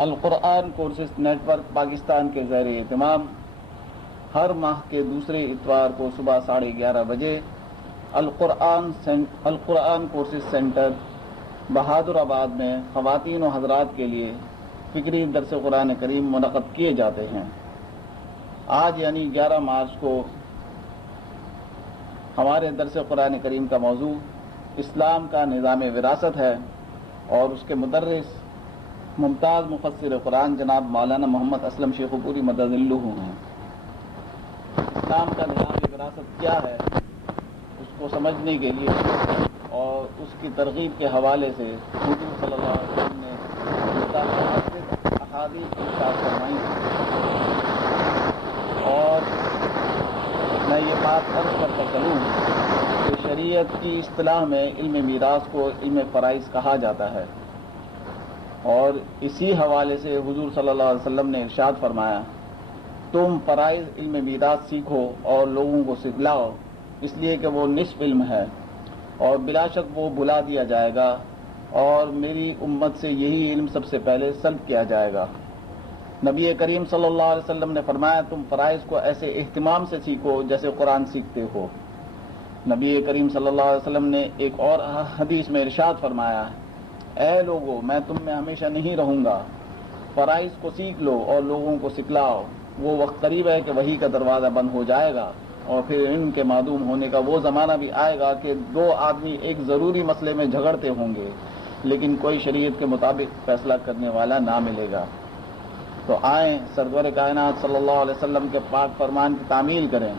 القرآن courses net work Pakistan کے زیر اہتمام ہر ماہ کے دوسرے اتوار کو صبح 11:30 بجے القرآن کورسز سینٹر بہادر آباد میں خواتین و حضرات کے لیے فکری درس قرآن کریم منعقد کیے جاتے ہیں۔ آج یعنی 11 مارچ کو ہمارے درس قرآن کریم کا موضوع اسلام کا نظام وراثت ہے اور اس کے مدرس ممتاز مفسر قرآن جناب مولانا محمد اسلم شیخ پوری مدد اللہ ہیں۔ اسلام کا نظام وراثت کیا ہے اس کو سمجھنے کے لیے اور اس کی ترغیب کے حوالے سے حضور صلی اللہ علیہ وسلم نے متعدد احادیث ارشاد فرمائی اور میں یہ بات عرض کرتا چلوں کہ شریعت کی اصطلاح میں علم میراث کو علم فرائض کہا جاتا ہے، اور اسی حوالے سے حضور صلی اللہ علیہ وسلم نے ارشاد فرمایا تم فرائض علم میراث سیکھو اور لوگوں کو سکھلاؤ، اس لیے کہ وہ نصف علم ہے اور بلا شک وہ بھلا دیا جائے گا اور میری امت سے یہی علم سب سے پہلے سلب کیا جائے گا۔ نبی کریم صلی اللہ علیہ وسلم نے فرمایا تم فرائض کو ایسے اہتمام سے سیکھو جیسے قرآن سیکھتے ہو۔ نبی کریم صلی اللہ علیہ وسلم نے ایک اور حدیث میں ارشاد فرمایا اے لوگو میں تم میں ہمیشہ نہیں رہوں گا، فرائض کو سیکھ لو اور لوگوں کو سکھلاؤ، وہ وقت قریب ہے کہ وحی کا دروازہ بند ہو جائے گا اور پھر علم کے معدوم ہونے کا وہ زمانہ بھی آئے گا کہ دو آدمی ایک ضروری مسئلے میں جھگڑتے ہوں گے لیکن کوئی شریعت کے مطابق فیصلہ کرنے والا نہ ملے گا۔ تو آئیں سرور کائنات صلی اللہ علیہ وسلم کے پاک فرمان کی تعمیل کریں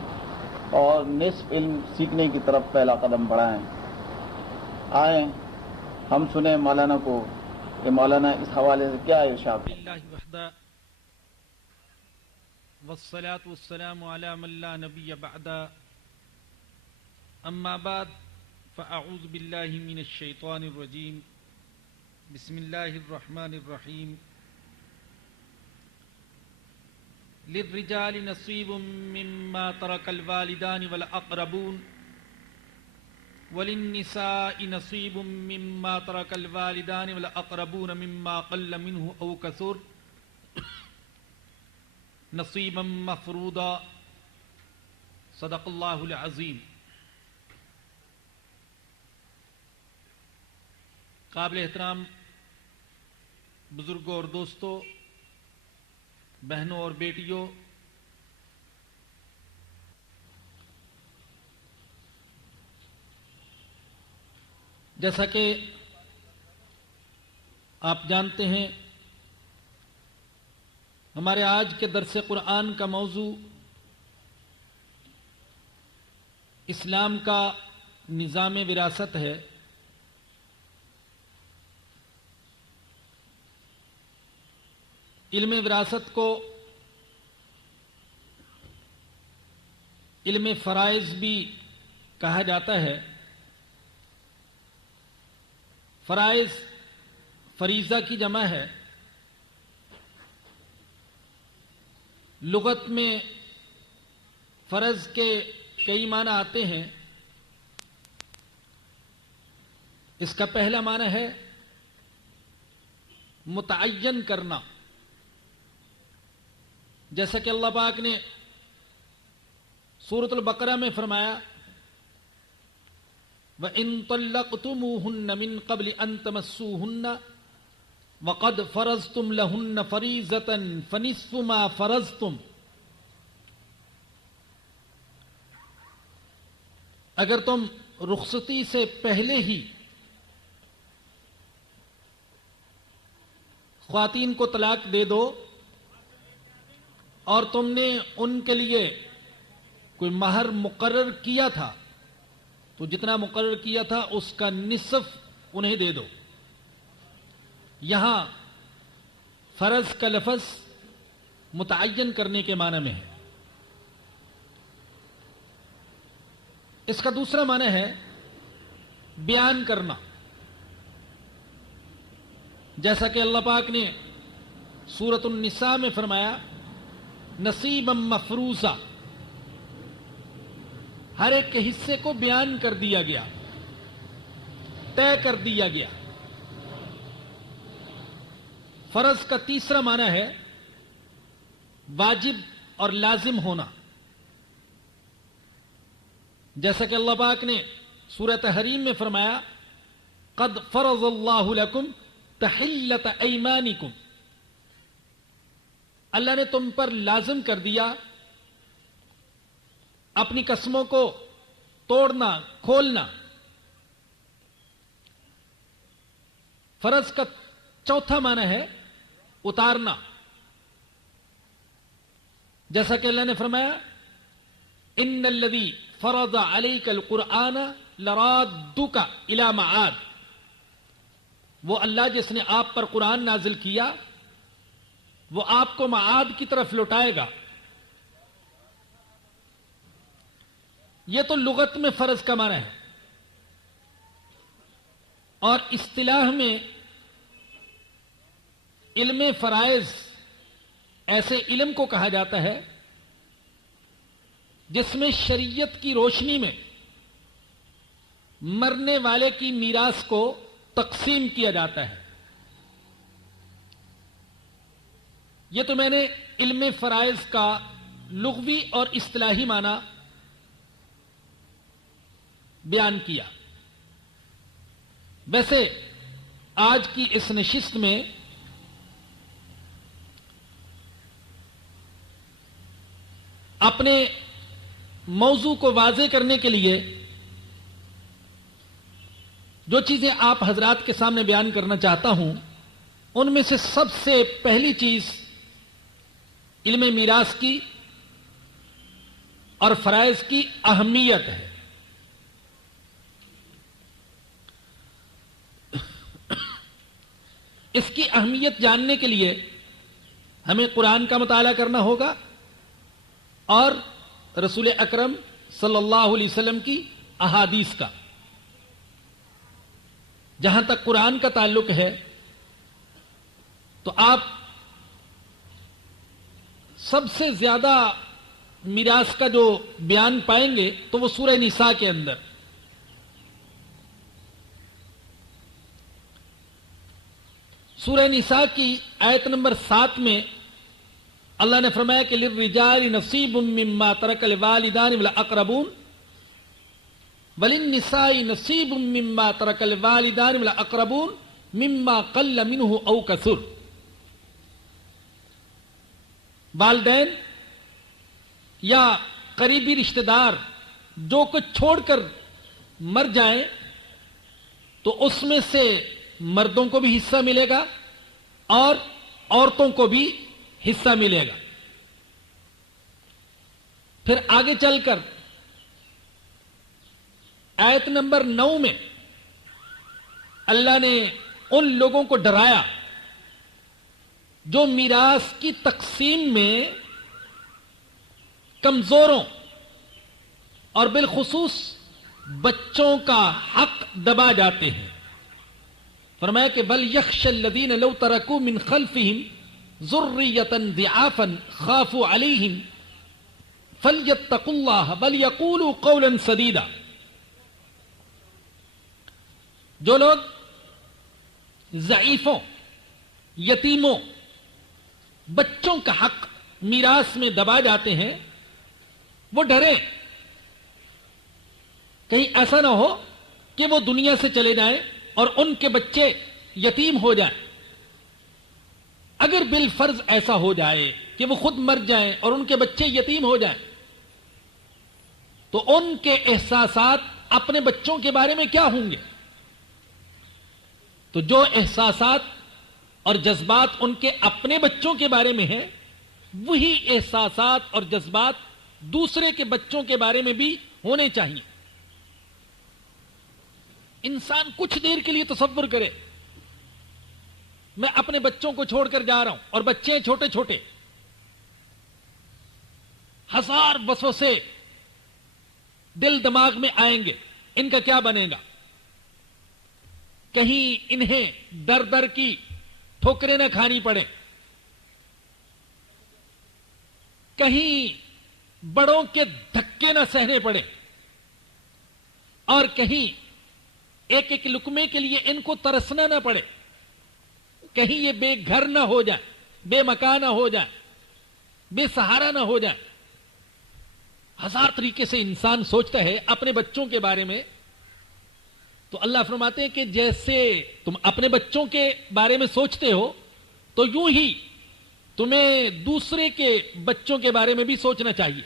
اور نصف علم سیکھنے کی طرف پہلا قدم بڑھائیں۔ آئیں ہم سنیں مولانا کو کہ مولانا اس حوالے سے کیا ارشاد اللہ وحدہ والصلاة والسلام على من لا نبی بعدہ، اما بعد فاعوذ باللہ من الشیطان الرجیم، بسم اللہ الرحمن الرحیم۔ للرجال نصیب مما ترک الوالدان والاقربون وللنساء نصیب مما ترک الوالدان والاقربون مما قل منه او کثر نصیبا مفروضا، صدق اللہ العظیم۔ قابل احترام بزرگوں اور دوستوں، بہنوں اور بیٹیوں، جیسا کہ آپ جانتے ہیں ہمارے آج کے درس قرآن کا موضوع اسلام کا نظام وراثت ہے۔ علم وراثت کو علم فرائض بھی کہا جاتا ہے۔ فرائض فریضہ کی جمع ہے۔ لغت میں فرض کے کئی معنی آتے ہیں۔ اس کا پہلا معنی ہے متعین کرنا، جیسا کہ اللہ پاک نے سورۃ البقرہ میں فرمایا وَإِن طَلَّقْتُمُوهُنَّ مِن قَبْلِ أَن تَمَسُّوهُنَّ وَقَدْ فَرَضْتُمْ لَهُنَّ فَرِيضَةً فَنِصْفُ مَا فَرَضْتُمْ، اگر تم رخصتی سے پہلے ہی خواتین کو طلاق دے دو اور تم نے ان کے لیے کوئی مہر مقرر کیا تھا تو جتنا مقرر کیا تھا اس کا نصف انہیں دے دو۔ یہاں فرض کا لفظ متعین کرنے کے معنی میں ہے۔ اس کا دوسرا معنی ہے بیان کرنا، جیسا کہ اللہ پاک نے سورۃ النساء میں فرمایا نصیبا مفروضا، ہر ایک کے حصے کو بیان کر دیا گیا، طے کر دیا گیا۔ فرض کا تیسرا معنی ہے واجب اور لازم ہونا، جیسا کہ اللہ پاک نے سورہ تحریم میں فرمایا قد فرض اللہ لکم تحلت ایمانکم، اللہ نے تم پر لازم کر دیا اپنی قسموں کو توڑنا، کھولنا۔ فرض کا چوتھا معنی ہے اتارنا، جیسا کہ اللہ نے فرمایا ان الذی فرض علیک القرآن لرادک الی معاد، وہ اللہ جس نے آپ پر قرآن نازل کیا وہ آپ کو معاد کی طرف لوٹائے گا۔ یہ تو لغت میں فرض کا معنی ہے، اور اصطلاح میں علم فرائض ایسے علم کو کہا جاتا ہے جس میں شریعت کی روشنی میں مرنے والے کی میراث کو تقسیم کیا جاتا ہے۔ یہ تو میں نے علم فرائض کا لغوی اور اصطلاحی معنی بیان کیا۔ ویسے آج کی اس نشست میں اپنے موضوع کو واضح کرنے کے لیے جو چیزیں آپ حضرات کے سامنے بیان کرنا چاہتا ہوں، ان میں سے سب سے پہلی چیز علم میراث کی اور فرائض کی اہمیت ہے۔ اس کی اہمیت جاننے کے لیے ہمیں قرآن کا مطالعہ کرنا ہوگا اور رسول اکرم صلی اللہ علیہ وسلم کی احادیث کا۔ جہاں تک قرآن کا تعلق ہے تو آپ سب سے زیادہ میراث کا جو بیان پائیں گے تو وہ سورہ نساء کے اندر۔ سورہ نساء کی آیت نمبر 7 میں اللہ نے فرمایا کہ للرجال نصیب مما ترک الوالدان والاقربون وللنساء نصیب مما ترک الوالدان والاقربون مما قل منه او کثر۔ والدین یا قریبی رشتہ دار جو کچھ چھوڑ کر مر جائیں تو اس میں سے مردوں کو بھی حصہ ملے گا اور عورتوں کو بھی حصہ ملے گا۔ پھر آگے چل کر آیت نمبر 9 میں اللہ نے ان لوگوں کو ڈرایا جو میراث کی تقسیم میں کمزوروں اور بالخصوص بچوں کا حق دبا جاتے ہیں۔ فرمایا کہ بل یخشى الذین لو ترکوا من خلفهم ذریۃ ضعافا خافوا علیہم فلیتقوا اللہ وليقولوا قولا سدیدا۔ جو لوگ ضعیفوں، یتیموں، بچوں کا حق میراث میں دبا جاتے ہیں وہ ڈریں کہیں ایسا نہ ہو کہ وہ دنیا سے چلے جائیں اور ان کے بچے یتیم ہو جائیں۔ اگر بالفرض ایسا ہو جائے کہ وہ خود مر جائیں اور ان کے بچے یتیم ہو جائیں تو ان کے احساسات اپنے بچوں کے بارے میں کیا ہوں گے؟ تو جو احساسات اور جذبات ان کے اپنے بچوں کے بارے میں ہیں وہی احساسات اور جذبات دوسرے کے بچوں کے بارے میں بھی ہونے چاہیے۔ انسان کچھ دیر کے لیے تصور کرے میں اپنے بچوں کو چھوڑ کر جا رہا ہوں اور بچے چھوٹے چھوٹے، ہزار وسوسے دل دماغ میں آئیں گے، ان کا کیا بنے گا؟ کہیں انہیں در در کی ٹھوکریں نہ کھانی پڑے، کہیں بڑوں کے دھکے نہ سہنے پڑے، اور کہیں ایک ایک لقمے کے لیے ان کو ترسنا نہ پڑے۔ کہیں یہ بے گھر نہ ہو جائے، بے مکان نہ ہو جائے، بے سہارا نہ ہو جائے۔ ہزار طریقے سے انسان سوچتا ہے اپنے بچوں کے بارے میں، تو اللہ فرماتے ہیں کہ جیسے تم اپنے بچوں کے بارے میں سوچتے ہو تو یوں ہی تمہیں دوسرے کے بچوں کے بارے میں بھی سوچنا چاہیے۔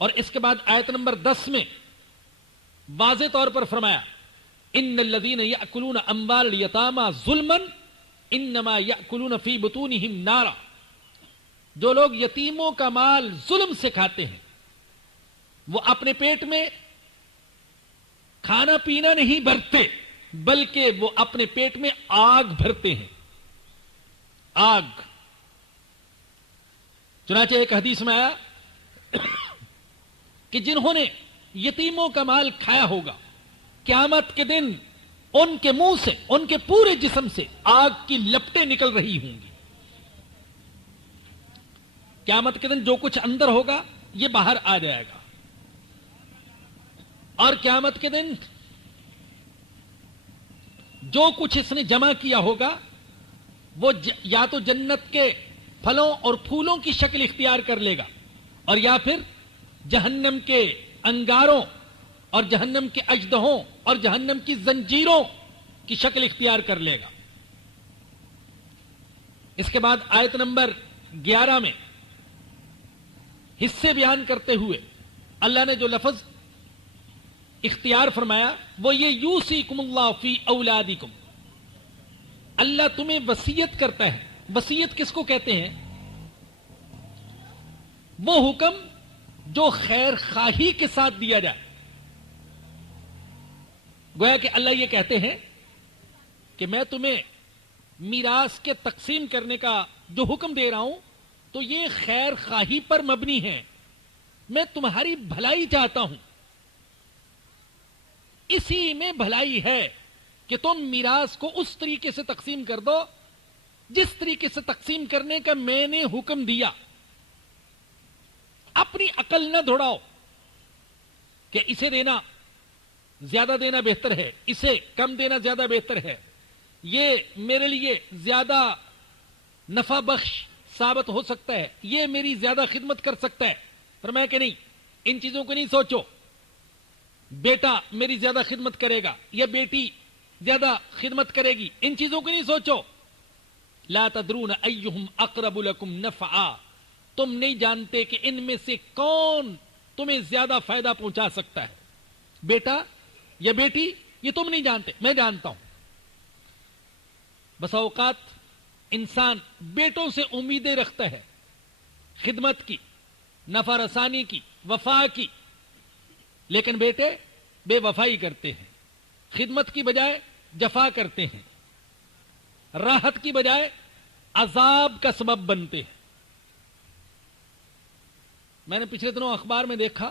اور اس کے بعد آیت نمبر 10 میں واضح طور پر فرمایا ان الذین یأکلون اموال الیتامی ظلما انما یأکلون فی بطونہم نارا، جو لوگ یتیموں کا مال ظلم سے کھاتے ہیں وہ اپنے پیٹ میں کھانا پینا نہیں بھرتے بلکہ وہ اپنے پیٹ میں آگ بھرتے ہیں، آگ۔ چنانچہ ایک حدیث میں آیا کہ جنہوں نے یتیموں کا مال کھایا ہوگا قیامت کے دن ان کے منہ سے، ان کے پورے جسم سے آگ کی لپٹیں نکل رہی ہوں گی۔ قیامت کے دن جو کچھ اندر ہوگا یہ باہر آ جائے گا، اور قیامت کے دن جو کچھ اس نے جمع کیا ہوگا وہ یا تو جنت کے پھلوں اور پھولوں کی شکل اختیار کر لے گا، اور یا پھر جہنم کے انگاروں اور جہنم کے اژدہوں اور جہنم کی زنجیروں کی شکل اختیار کر لے گا۔ اس کے بعد آیت نمبر 11 میں حصے بیان کرتے ہوئے اللہ نے جو لفظ اختیار فرمایا وہ یہ یوصیکم اللہ فی اولادکم، اللہ تمہیں وصیت کرتا ہے۔ وصیت کس کو کہتے ہیں؟ وہ حکم جو خیر خواہی کے ساتھ دیا جائے۔ گویا کہ اللہ یہ کہتے ہیں کہ میں تمہیں میراث کے تقسیم کرنے کا جو حکم دے رہا ہوں تو یہ خیر خواہی پر مبنی ہے، میں تمہاری بھلائی چاہتا ہوں، اسی میں بھلائی ہے کہ تم میراث کو اس طریقے سے تقسیم کر دو جس طریقے سے تقسیم کرنے کا میں نے حکم دیا۔ اپنی عقل نہ دوڑاؤ کہ اسے دینا زیادہ دینا بہتر ہے، اسے کم دینا زیادہ بہتر ہے، یہ میرے لیے زیادہ نفع بخش ثابت ہو سکتا ہے، یہ میری زیادہ خدمت کر سکتا ہے۔ فرمایا کہ نہیں، ان چیزوں کو نہیں سوچو، بیٹا میری زیادہ خدمت کرے گا یا بیٹی زیادہ خدمت کرے گی، ان چیزوں کو نہیں سوچو۔ لا تدرون ایہم اقرب لکم نفعا، تم نہیں جانتے کہ ان میں سے کون تمہیں زیادہ فائدہ پہنچا سکتا ہے، بیٹا یا بیٹی، یہ تم نہیں جانتے، میں جانتا ہوں۔ بس اوقات انسان بیٹوں سے امیدیں رکھتا ہے، خدمت کی، نفع رسانی کی، وفا کی، لیکن بیٹے بے وفائی کرتے ہیں، خدمت کی بجائے جفا کرتے ہیں، راحت کی بجائے عذاب کا سبب بنتے ہیں۔ میں نے پچھلے دنوں اخبار میں دیکھا،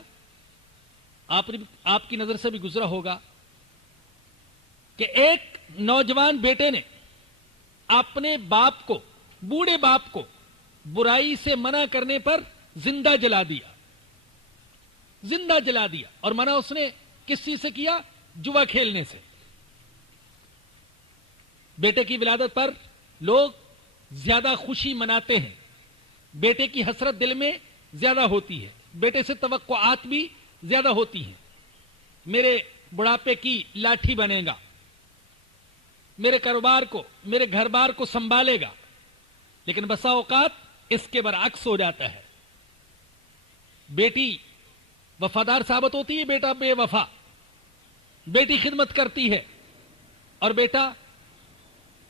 آپ کی نظر سے بھی گزرا ہوگا کہ ایک نوجوان بیٹے نے اپنے باپ کو، بوڑھے باپ کو برائی سے منع کرنے پر زندہ جلا دیا، زندہ جلا دیا۔ اور منع اس نے کس چیز سے کیا؟ جوا کھیلنے سے۔ بیٹے کی ولادت پر لوگ زیادہ خوشی مناتے ہیں، بیٹے کی حسرت دل میں زیادہ ہوتی ہے، بیٹے سے توقعات بھی زیادہ ہوتی ہیں، میرے بڑھاپے کی لاٹھی بنے گا، میرے کاروبار کو، میرے گھر بار کو سنبھالے گا۔ لیکن بسا اوقات اس کے برعکس ہو جاتا ہے، بیٹی وفادار ثابت ہوتی ہے، بیٹا بے وفا، بیٹی خدمت کرتی ہے اور بیٹا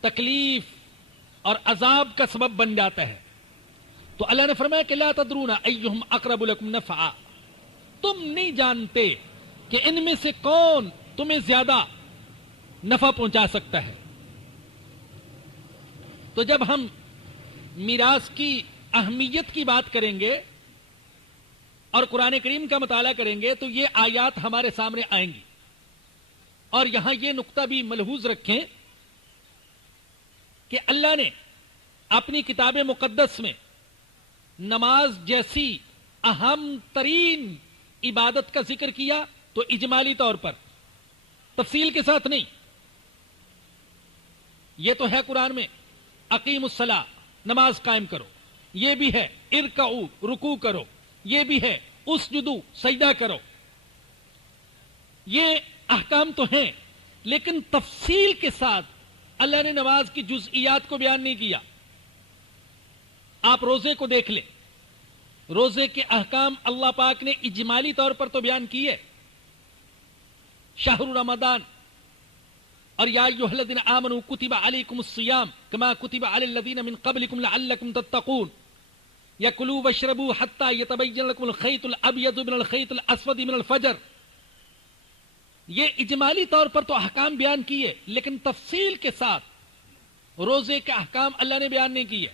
تکلیف اور عذاب کا سبب بن جاتا ہے۔ تو اللہ نے فرمایا کہ لا تدرون ایہم اقرب لکم نفعا، تم نہیں جانتے کہ ان میں سے کون تمہیں زیادہ نفع پہنچا سکتا ہے۔ تو جب ہم میراث کی اہمیت کی بات کریں گے اور قرآن کریم کا مطالعہ کریں گے تو یہ آیات ہمارے سامنے آئیں گی۔ اور یہاں یہ نقطہ بھی ملحوظ رکھیں کہ اللہ نے اپنی کتاب مقدس میں نماز جیسی اہم ترین عبادت کا ذکر کیا تو اجمالی طور پر، تفصیل کے ساتھ نہیں۔ یہ تو ہے قرآن میں اقیم الصلاۃ، نماز قائم کرو، یہ بھی ہے ارکعوا، رکوع کرو، یہ بھی ہے اسجدوا، سجدہ کرو، یہ احکام تو ہیں، لیکن تفصیل کے ساتھ اللہ نے نماز کی جزئیات کو بیان نہیں کیا۔ آپ روزے کو دیکھ لیں، روزے کے احکام اللہ پاک نے اجمالی طور پر تو بیان کیے، شہر رمضان اور یا ایھا الذین آمنوا کتب علیکم الصیام کما کتب علی الذین من قبلکم لعلکم تتقون یکلوا واشربوا حتی یتبین لکم الخیط الابیض من الخیط الاسود من الفجر، یہ اجمالی طور پر تو احکام بیان کیے، لیکن تفصیل کے ساتھ روزے کے احکام اللہ نے بیان نہیں کیے۔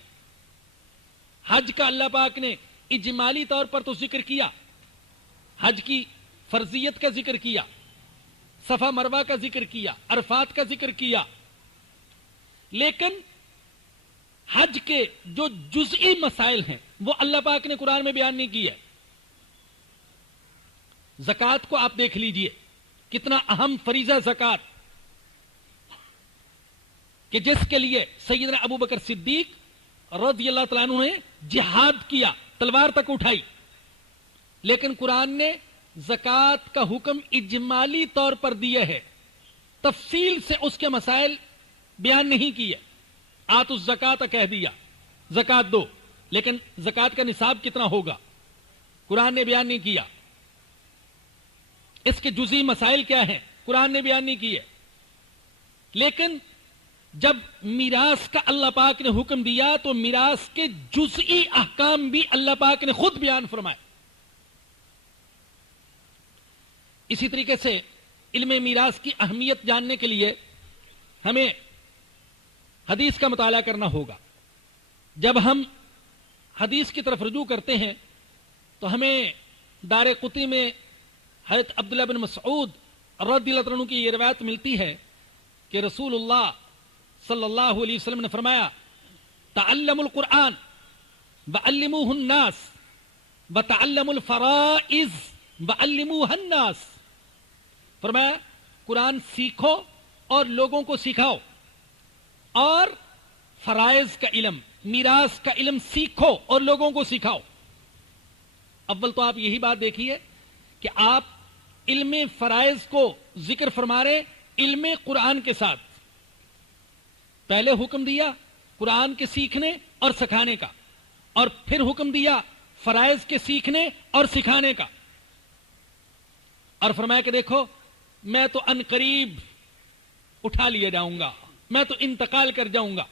حج کا اللہ پاک نے اجمالی طور پر تو ذکر کیا، حج کی فرضیت کا ذکر کیا، صفا مروہ کا ذکر کیا، عرفات کا ذکر کیا، لیکن حج کے جو جزئی مسائل ہیں وہ اللہ پاک نے قرآن میں بیان نہیں کیے۔ زکوٰۃ کو آپ دیکھ لیجئے، کتنا اہم فریضہ زکوٰۃ، کہ جس کے لیے سیدنا ابو بکر صدیق رضی اللہ تعالیٰ عنہ نے جہاد کیا، تلوار تک اٹھائی، لیکن قرآن نے زکوٰۃ کا حکم اجمالی طور پر دیا ہے، تفصیل سے اس کے مسائل بیان نہیں کیے۔ آتوا الزکوٰۃ کہہ دیا، زکوٰۃ دو، لیکن زکوٰۃ کا نصاب کتنا ہوگا قرآن نے بیان نہیں کیا۔ اس کے جزئی مسائل کیا ہیں قرآن نے بیان نہیں کیے۔ لیکن جب میراث کا اللہ پاک نے حکم دیا تو میراث کے جزئی احکام بھی اللہ پاک نے خود بیان فرمائے۔ اسی طریقے سے علم میراث کی اہمیت جاننے کے لیے ہمیں حدیث کا مطالعہ کرنا ہوگا۔ جب ہم حدیث کی طرف رجوع کرتے ہیں تو ہمیں دارقطنی میں حضرت عبداللہ بن مسعود رضی اللہ عنہ کی یہ روایت ملتی ہے کہ رسول اللہ صلی اللہ علیہ وسلم نے فرمایا، تعلموا القرآن وعلموہ الناس وتعلموا الفرائض وعلموہ الناس، فرمایا قرآن سیکھو اور لوگوں کو سکھاؤ، اور فرائض کا علم، میراث کا علم سیکھو اور لوگوں کو سکھاؤ۔ اول تو آپ یہی بات دیکھیے کہ آپ علم فرائض کو ذکر فرما رہے علم قرآن کے ساتھ، پہلے حکم دیا قرآن کے سیکھنے اور سکھانے کا، اور پھر حکم دیا فرائض کے سیکھنے اور سکھانے کا، اور فرمایا کہ دیکھو میں تو ان قریب اٹھا لیا جاؤں گا، میں تو انتقال کر جاؤں گا،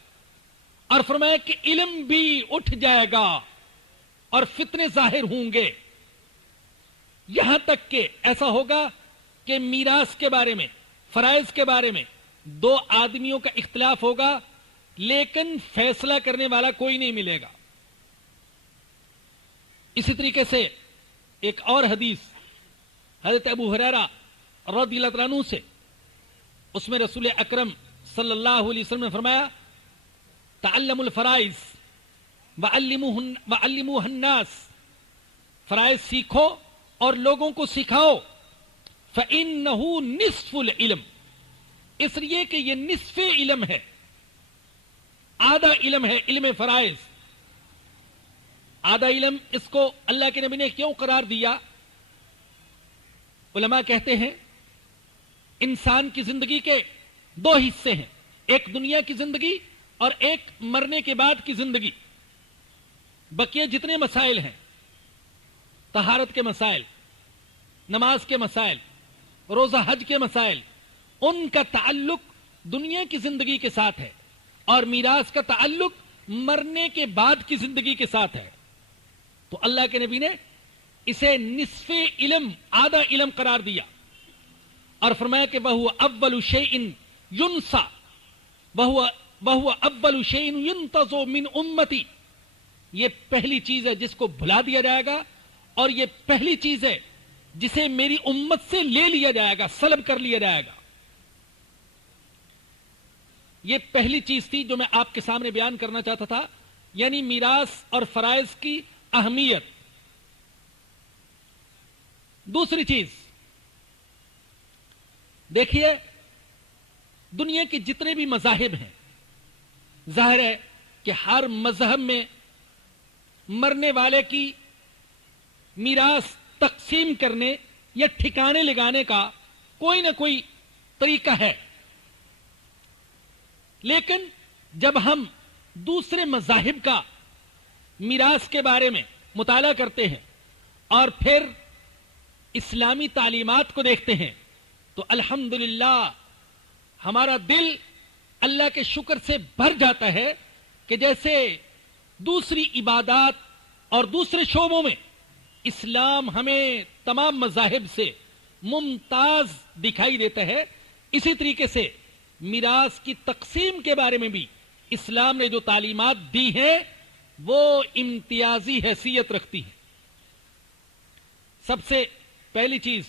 اور فرمایا کہ علم بھی اٹھ جائے گا اور فتنے ظاہر ہوں گے، یہاں تک کہ ایسا ہوگا کہ میراث کے بارے میں، فرائض کے بارے میں دو آدمیوں کا اختلاف ہوگا، لیکن فیصلہ کرنے والا کوئی نہیں ملے گا۔ اسی طریقے سے ایک اور حدیث حضرت ابو ہریرہ رضی اللہ عنہ سے، اس میں رسول اکرم صلی اللہ علیہ وسلم نے فرمایا، تعلموا الفرائض وعلموہ الناس، فرائض سیکھو اور لوگوں کو سکھاؤ، فإنہ نصف العلم، اس لیے کہ یہ نصف علم ہے، آدھا علم ہے علم فرائض۔ آدھا علم اس کو اللہ کے نبی نے کیوں قرار دیا؟ علماء کہتے ہیں انسان کی زندگی کے دو حصے ہیں، ایک دنیا کی زندگی اور ایک مرنے کے بعد کی زندگی۔ بقیہ جتنے مسائل ہیں، طہارت کے مسائل، نماز کے مسائل، روزہ حج کے مسائل، ان کا تعلق دنیا کی زندگی کے ساتھ ہے، اور میراث کا تعلق مرنے کے بعد کی زندگی کے ساتھ ہے۔ تو اللہ کے نبی نے اسے نصف علم، آدھا علم قرار دیا، اور فرمایا کہ وَهُوَ أَوَّلُ شَيْءٍ يُنْسَى وَهُوَ أَوَّلُ شَيْءٍ يُنْتَزَعُ مِنْ أُمَّتِي، یہ پہلی چیز ہے جس کو بھلا دیا جائے گا، اور یہ پہلی چیز ہے جسے میری امت سے لے لیا جائے گا، سلب کر لیا جائے گا۔ یہ پہلی چیز تھی جو میں آپ کے سامنے بیان کرنا چاہتا تھا، یعنی میراث اور فرائض کی اہمیت۔ دوسری چیز دیکھیے، دنیا کے جتنے بھی مذاہب ہیں ظاہر ہے کہ ہر مذہب میں مرنے والے کی میراث تقسیم کرنے یا ٹھکانے لگانے کا کوئی نہ کوئی طریقہ ہے، لیکن جب ہم دوسرے مذاہب کا میراث کے بارے میں مطالعہ کرتے ہیں اور پھر اسلامی تعلیمات کو دیکھتے ہیں تو الحمدللہ ہمارا دل اللہ کے شکر سے بھر جاتا ہے کہ جیسے دوسری عبادات اور دوسرے شعبوں میں اسلام ہمیں تمام مذاہب سے ممتاز دکھائی دیتا ہے، اسی طریقے سے میراث کی تقسیم کے بارے میں بھی اسلام نے جو تعلیمات دی ہیں وہ امتیازی حیثیت رکھتی ہیں۔ سب سے پہلی چیز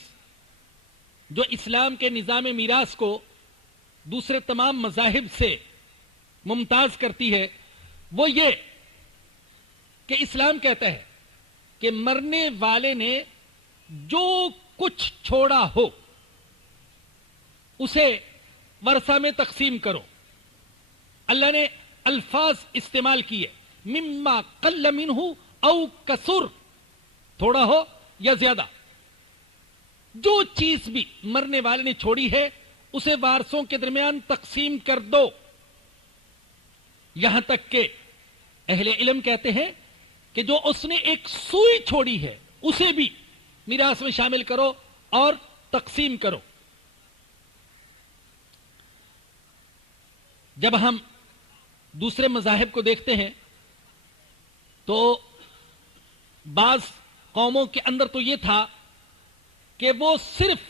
جو اسلام کے نظام میراث کو دوسرے تمام مذاہب سے ممتاز کرتی ہے وہ یہ کہ اسلام کہتا ہے کہ مرنے والے نے جو کچھ چھوڑا ہو اسے ورثہ میں تقسیم کرو۔ اللہ نے الفاظ استعمال کیے مما قل منہ او کثر، تھوڑا ہو یا زیادہ، جو چیز بھی مرنے والے نے چھوڑی ہے اسے وارثوں کے درمیان تقسیم کر دو۔ یہاں تک کہ اہل علم کہتے ہیں کہ جو اس نے ایک سوئی چھوڑی ہے اسے بھی میراث میں شامل کرو اور تقسیم کرو۔ جب ہم دوسرے مذاہب کو دیکھتے ہیں تو بعض قوموں کے اندر تو یہ تھا کہ وہ صرف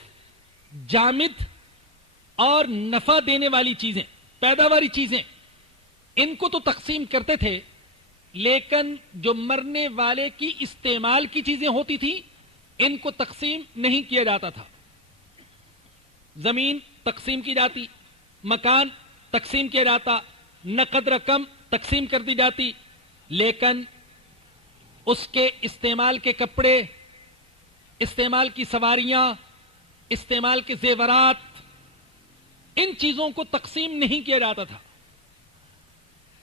جامد اور نفع دینے والی چیزیں، پیداواری چیزیں، ان کو تو تقسیم کرتے تھے، لیکن جو مرنے والے کی استعمال کی چیزیں ہوتی تھیں ان کو تقسیم نہیں کیا جاتا تھا۔ زمین تقسیم کی جاتی، مکان تقسیم کیا جاتا، نقد رقم تقسیم کر دی جاتی، لیکن اس کے استعمال کے کپڑے، استعمال کی سواریاں، استعمال کے زیورات، ان چیزوں کو تقسیم نہیں کیا جاتا تھا۔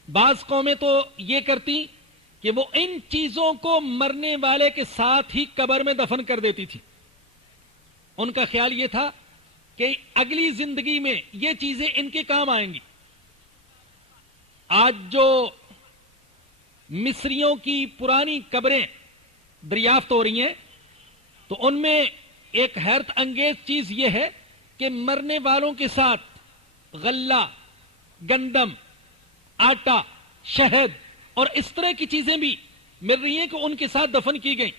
بعض قومیں تو یہ کرتی کہ وہ ان چیزوں کو مرنے والے کے ساتھ ہی قبر میں دفن کر دیتی تھی۔ ان کا خیال یہ تھا کہ اگلی زندگی میں یہ چیزیں ان کے کام آئیں گی۔ آج جو مصریوں کی پرانی قبریں دریافت ہو رہی ہیں تو ان میں ایک حیرت انگیز چیز یہ ہے کہ مرنے والوں کے ساتھ غلہ، گندم، آٹا، شہد اور اس طرح کی چیزیں بھی مل رہی ہیں کہ ان کے ساتھ دفن کی گئیں۔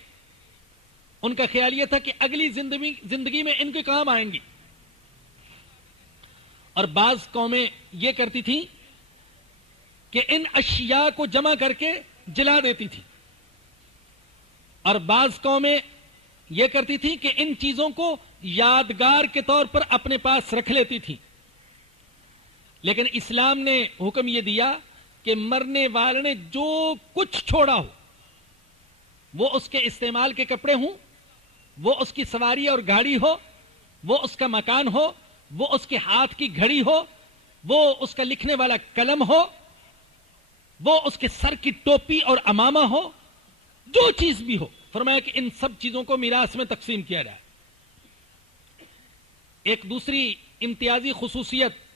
ان کا خیال یہ تھا کہ اگلی زندگی میں ان کے کام آئیں گی۔ اور بعض قومیں یہ کرتی تھیں کہ ان اشیاء کو جمع کر کے جلا دیتی تھی، اور بعض قومیں یہ کرتی تھیں کہ ان چیزوں کو یادگار کے طور پر اپنے پاس رکھ لیتی تھی۔ لیکن اسلام نے حکم یہ دیا کہ مرنے والے نے جو کچھ چھوڑا ہو، وہ اس کے استعمال کے کپڑے ہوں، وہ اس کی سواری اور گاڑی ہو، وہ اس کا مکان ہو، وہ اس کے ہاتھ کی گھڑی ہو، وہ اس کا لکھنے والا قلم ہو، وہ اس کے سر کی ٹوپی اور امامہ ہو، جو چیز بھی ہو، فرمایا کہ ان سب چیزوں کو میراث میں تقسیم کیا جائے۔ ایک دوسری امتیازی خصوصیت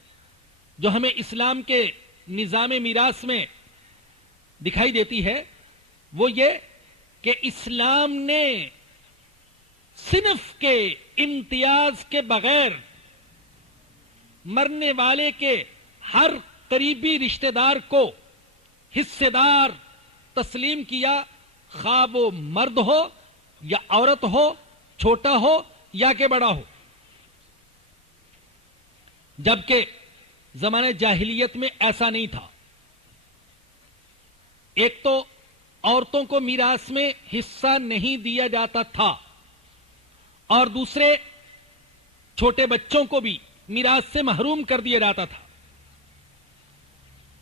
جو ہمیں اسلام کے نظام میراث میں دکھائی دیتی ہے وہ یہ کہ اسلام نے صنف کے امتیاز کے بغیر مرنے والے کے ہر قریبی رشتہ دار کو حصے دار تسلیم کیا، خواہ وہ مرد ہو یا عورت ہو، چھوٹا ہو یا کہ بڑا ہو۔ جبکہ زمانہ جاہلیت میں ایسا نہیں تھا۔ ایک تو عورتوں کو میراث میں حصہ نہیں دیا جاتا تھا، اور دوسرے چھوٹے بچوں کو بھی میراث سے محروم کر دیا جاتا تھا۔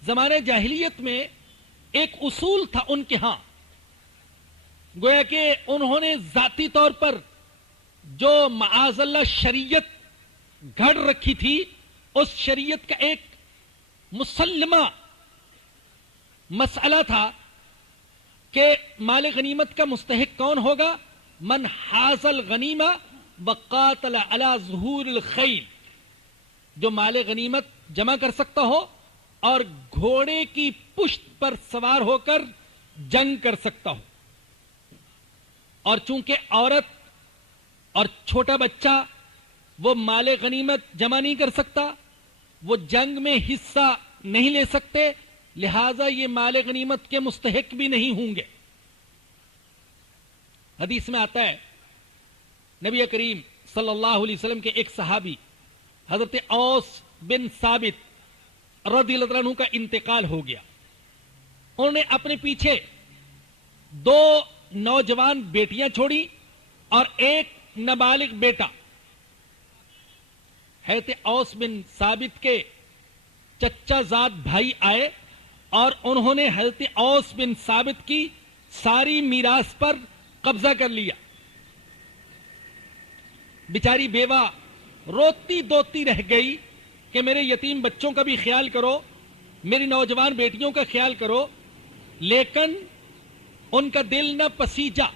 زمانہ جاہلیت میں ایک اصول تھا ان کے ہاں، گویا کہ انہوں نے ذاتی طور پر جو معاذ اللہ شریعت گھڑ رکھی تھی، اس شریعت کا ایک مسلمہ مسئلہ تھا کہ مال غنیمت کا مستحق کون ہوگا؟ من حاصل غنیمہ وقاتل علی ظہور الخیل، جو مال غنیمت جمع کر سکتا ہو اور گھوڑے کی پشت پر سوار ہو کر جنگ کر سکتا ہو. اور چونکہ عورت اور چھوٹا بچہ وہ مال غنیمت جمع نہیں کر سکتا، وہ جنگ میں حصہ نہیں لے سکتے، لہذا یہ مال غنیمت کے مستحق بھی نہیں ہوں گے. حدیث میں آتا ہے نبی کریم صلی اللہ علیہ وسلم کے ایک صحابی حضرت اوس بن ثابت رضی اللہ عنہ کا انتقال ہو گیا. انہوں نے اپنے پیچھے 2 نوجوان بیٹیاں چھوڑی اور ایک نابالغ بیٹا. حضرت اوس بن ثابت کے چچا زاد بھائی آئے اور انہوں نے حضرت اوس بن ثابت کی ساری میراث پر قبضہ کر لیا. بیچاری بیوہ روتی دوتی رہ گئی کہ میرے یتیم بچوں کا بھی خیال کرو، میری نوجوان بیٹیوں کا خیال کرو، لیکن ان کا دل نہ پسیجا.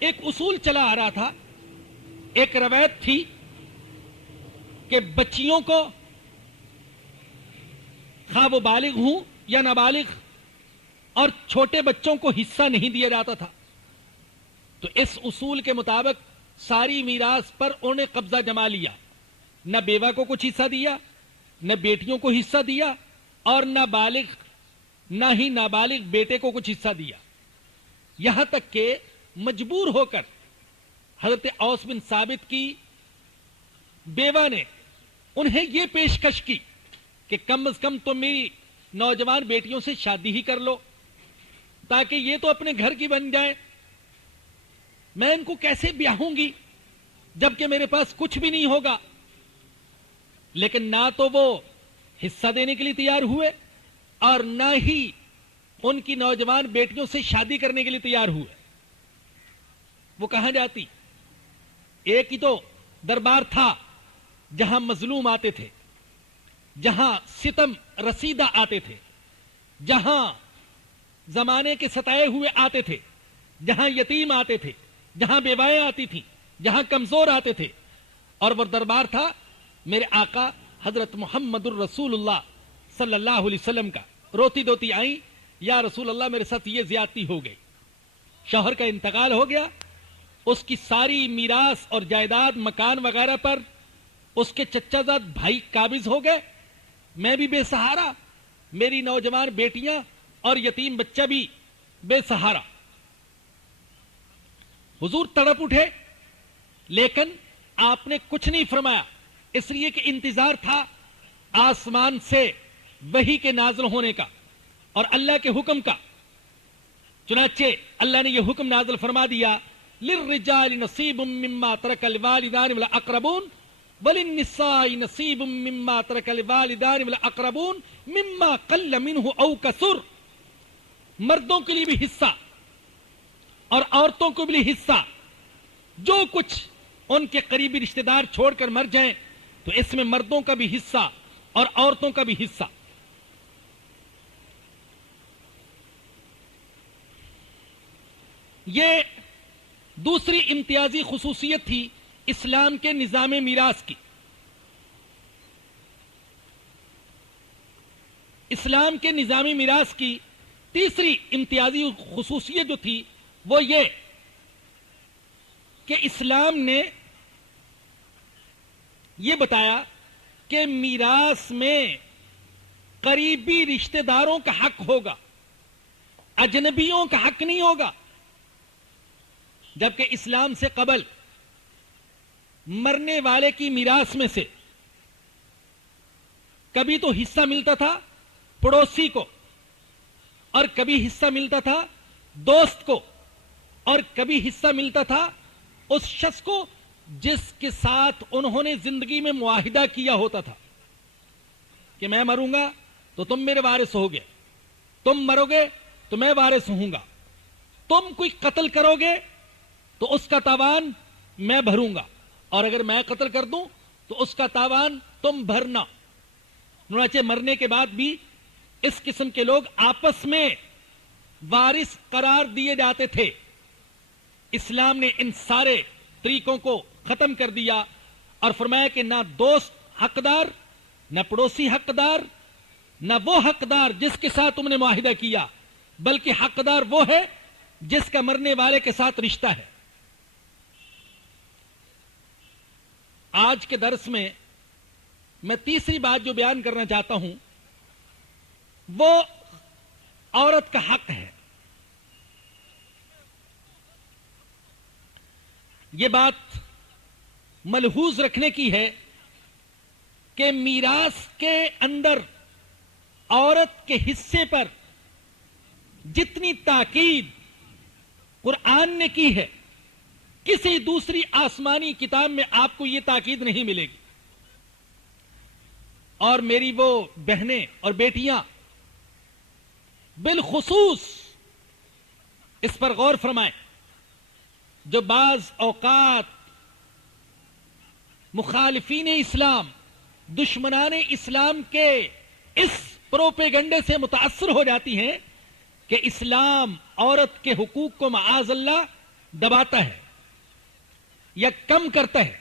ایک اصول چلا آ رہا تھا، ایک روایت تھی کہ بچیوں کو خواہ وہ بالغ ہوں یا نابالغ اور چھوٹے بچوں کو حصہ نہیں دیا جاتا تھا. تو اس اصول کے مطابق ساری میراث پر انہوں نے قبضہ جما لیا. نہ بیوہ کو کچھ حصہ دیا، نہ بیٹیوں کو حصہ دیا، اور نہ ہی نابالغ بیٹے کو کچھ حصہ دیا. یہاں تک کہ مجبور ہو کر حضرت اوس بن ثابت کی بیوہ نے انہیں یہ پیشکش کی کہ کم از کم تم میری نوجوان بیٹیوں سے شادی ہی کر لو تاکہ یہ تو اپنے گھر کی بن جائیں. میں ان کو کیسے بیاہوں گی جبکہ میرے پاس کچھ بھی نہیں ہوگا. لیکن نہ تو وہ حصہ دینے کے لیے تیار ہوئے اور نہ ہی ان کی نوجوان بیٹیوں سے شادی کرنے کے لیے تیار ہوئے. وہ کہاں جاتی؟ ایک ہی تو دربار تھا جہاں مظلوم آتے تھے، جہاں ستم رسیدہ آتے تھے، جہاں زمانے کے ستائے ہوئے آتے تھے، جہاں یتیم آتے تھے، جہاں بیوائیں آتی تھیں، جہاں کمزور آتے تھے. اور وہ دربار تھا میرے آقا حضرت محمد الرسول اللہ صلی اللہ علیہ وسلم کا. روتی دوتی آئیں، یا رسول اللہ میرے ساتھ یہ زیادتی ہو گئی، شوہر کا انتقال ہو گیا، اس کی ساری میراث اور جائیداد مکان وغیرہ پر اس کے چچا زاد بھائی قابض ہو گئے، میں بھی بے سہارا، میری نوجوان بیٹیاں اور یتیم بچہ بھی بے سہارا. حضور تڑپ اٹھے، لیکن آپ نے کچھ نہیں فرمایا، اس لیے کہ انتظار تھا آسمان سے وحی کے نازل ہونے کا اور اللہ کے حکم کا. چنانچہ اللہ نے یہ حکم نازل فرما دیا، للرجال نصیب مما ترک الوالدان والاقربون وللنساء نصیب مما ترک الوالدان والاقربون مما قل منه او کثر. مردوں کے لیے بھی حصہ اور عورتوں کو بھی حصہ، جو کچھ ان کے قریبی رشتہ دار چھوڑ کر مر جائیں تو اس میں مردوں کا بھی حصہ اور عورتوں کا بھی حصہ. یہ دوسری امتیازی خصوصیت تھی اسلام کے نظام میراث کی. اسلام کے نظام میراث کی تیسری امتیازی خصوصیت جو تھی وہ یہ کہ اسلام نے یہ بتایا کہ میراث میں قریبی رشتہ داروں کا حق ہوگا، اجنبیوں کا حق نہیں ہوگا. جبکہ اسلام سے قبل مرنے والے کی میراث میں سے کبھی تو حصہ ملتا تھا پڑوسی کو، اور کبھی حصہ ملتا تھا دوست کو، اور کبھی حصہ ملتا تھا اس شخص کو جس کے ساتھ انہوں نے زندگی میں معاہدہ کیا ہوتا تھا کہ میں مروں گا تو تم میرے وارث ہوگے، تم مرو گے تو میں وارث ہوں گا، تم کوئی قتل کرو گے تو اس کا تاوان میں بھروں گا، اور اگر میں قتل کر دوں تو اس کا تاوان تم بھرنا. چنانچہ مرنے کے بعد بھی اس قسم کے لوگ آپس میں وارث قرار دیے جاتے تھے. اسلام نے ان سارے طریقوں کو ختم کر دیا اور فرمایا کہ نہ دوست حقدار، نہ پڑوسی حقدار، نہ وہ حقدار جس کے ساتھ تم نے معاہدہ کیا، بلکہ حقدار وہ ہے جس کا مرنے والے کے ساتھ رشتہ ہے. آج کے درس میں میں تیسری بات جو بیان کرنا چاہتا ہوں وہ عورت کا حق ہے. یہ بات ملحوظ رکھنے کی ہے کہ میراث کے اندر عورت کے حصے پر جتنی تاکید قرآن نے کی ہے کسی دوسری آسمانی کتاب میں آپ کو یہ تاکید نہیں ملے گی. اور میری وہ بہنیں اور بیٹیاں بالخصوص اس پر غور فرمائیں جو بعض اوقات مخالفین اسلام، دشمنان اسلام کے اس پروپیگنڈے سے متاثر ہو جاتی ہیں کہ اسلام عورت کے حقوق کو معاذ اللہ دباتا ہے یا کم کرتا ہے.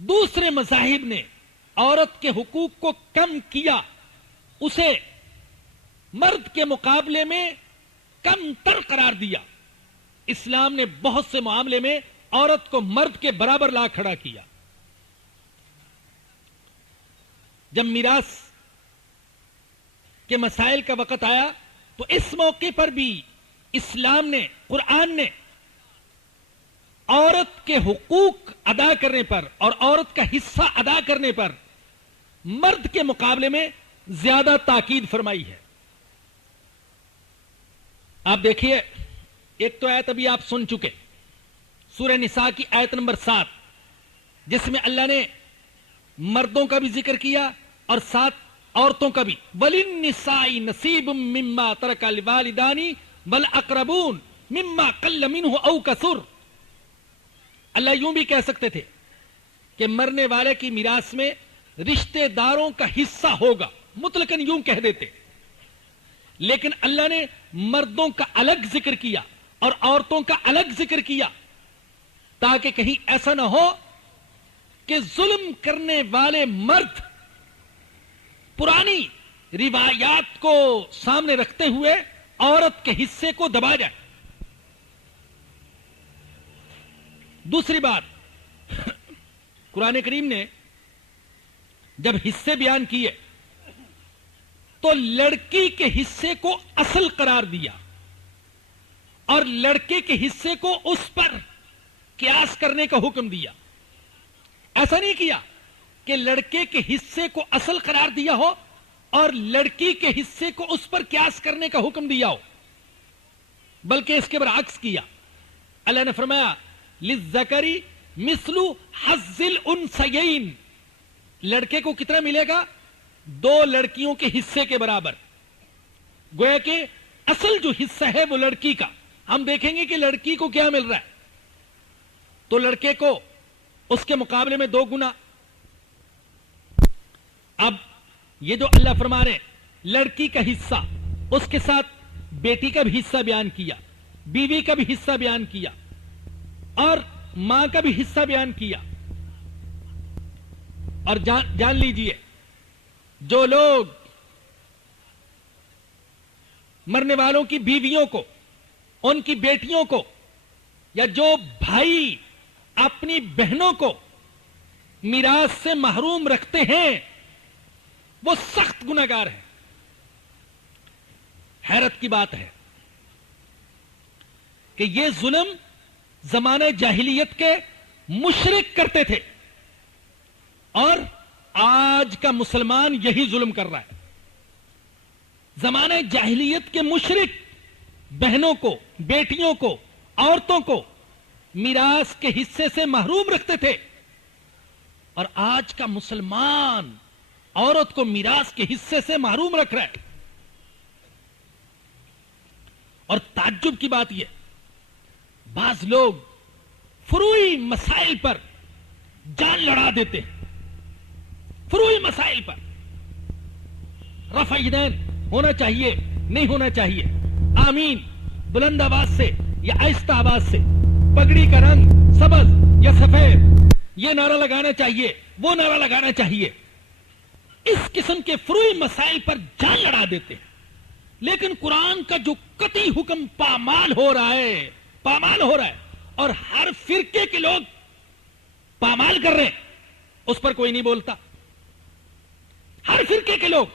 دوسرے مذاہب نے عورت کے حقوق کو کم کیا، اسے مرد کے مقابلے میں کم تر قرار دیا. اسلام نے بہت سے معاملے میں عورت کو مرد کے برابر لا کھڑا کیا. جب میراث کے مسائل کا وقت آیا تو اس موقع پر بھی اسلام نے، قرآن نے عورت کے حقوق ادا کرنے پر اور عورت کا حصہ ادا کرنے پر مرد کے مقابلے میں زیادہ تاکید فرمائی ہے. آپ دیکھیے، ایک تو آیت ابھی آپ سن چکے، سورہ نساء کی آیت نمبر 7، جس میں اللہ نے مردوں کا بھی ذکر کیا اور ساتھ عورتوں کا بھی. وَلِلنِّسَاءِ نَصِيبٌ مِّمَّا تَرَكَ الْوَالِدَانِ وَالْأَقْرَبُونَ مِّمَّا قَلَّ مِنْهُ أَوْ كَثُرَ. اللہ یوں بھی کہہ سکتے تھے کہ مرنے والے کی میراث میں رشتہ داروں کا حصہ ہوگا، مطلقاً یوں کہہ دیتے، لیکن اللہ نے مردوں کا الگ ذکر کیا اور عورتوں کا الگ ذکر کیا تاکہ کہیں ایسا نہ ہو کہ ظلم کرنے والے مرد پرانی روایات کو سامنے رکھتے ہوئے عورت کے حصے کو دبا جائے. دوسری بات، قرآن کریم نے جب حصے بیان کیے تو لڑکی کے حصے کو اصل قرار دیا اور لڑکے کے حصے کو اس پر قیاس کرنے کا حکم دیا. ایسا نہیں کیا کہ لڑکے کے حصے کو اصل قرار دیا ہو اور لڑکی کے حصے کو اس پر قیاس کرنے کا حکم دیا ہو، بلکہ اس کے برعکس کیا. اللہ نے فرمایا للذکری مثل حظ الانثیین، لڑکے کو کتنا ملے گا؟ 2 لڑکیوں کے حصے کے برابر. گویا کہ اصل جو حصہ ہے وہ لڑکی کا. ہم دیکھیں گے کہ لڑکی کو کیا مل رہا ہے، تو لڑکے کو اس کے مقابلے میں 2 گنا. اب یہ جو اللہ فرما رہے لڑکی کا حصہ، اس کے ساتھ بیٹی کا بھی حصہ بیان کیا، بیوی کا بھی حصہ بیان کیا اور ماں کا بھی حصہ بیان کیا. اور جان لیجئے، جو لوگ مرنے والوں کی بیویوں کو، ان کی بیٹیوں کو، یا جو بھائی اپنی بہنوں کو میراث سے محروم رکھتے ہیں وہ سخت گنہگار ہیں. حیرت کی بات ہے کہ یہ ظلم زمانہ جاہلیت کے مشرک کرتے تھے اور آج کا مسلمان یہی ظلم کر رہا ہے. زمانہ جاہلیت کے مشرک بہنوں کو، بیٹیوں کو، عورتوں کو میراث کے حصے سے محروم رکھتے تھے اور آج کا مسلمان عورت کو میراث کے حصے سے محروم رکھ رہا ہے. اور تعجب کی بات یہ، بعض لوگ فروعی مسائل پر جان لڑا دیتے ہیں، فروعی مسائل پر رفع یدین ہونا چاہیے نہیں ہونا چاہیے، آمین بلند آواز سے یا آہستہ آواز سے، پگڑی کا رنگ سبز یا سفید، یہ نعرہ لگانا چاہیے وہ نعرہ لگانا چاہیے، اس قسم کے فروعی مسائل پر جان لڑا دیتے ہیں۔ لیکن قرآن کا جو قطعی حکم پامال ہو رہا ہے اور ہر فرقے کے لوگ پامال کر رہے ہیں، اس پر کوئی نہیں بولتا۔ ہر فرقے کے لوگ،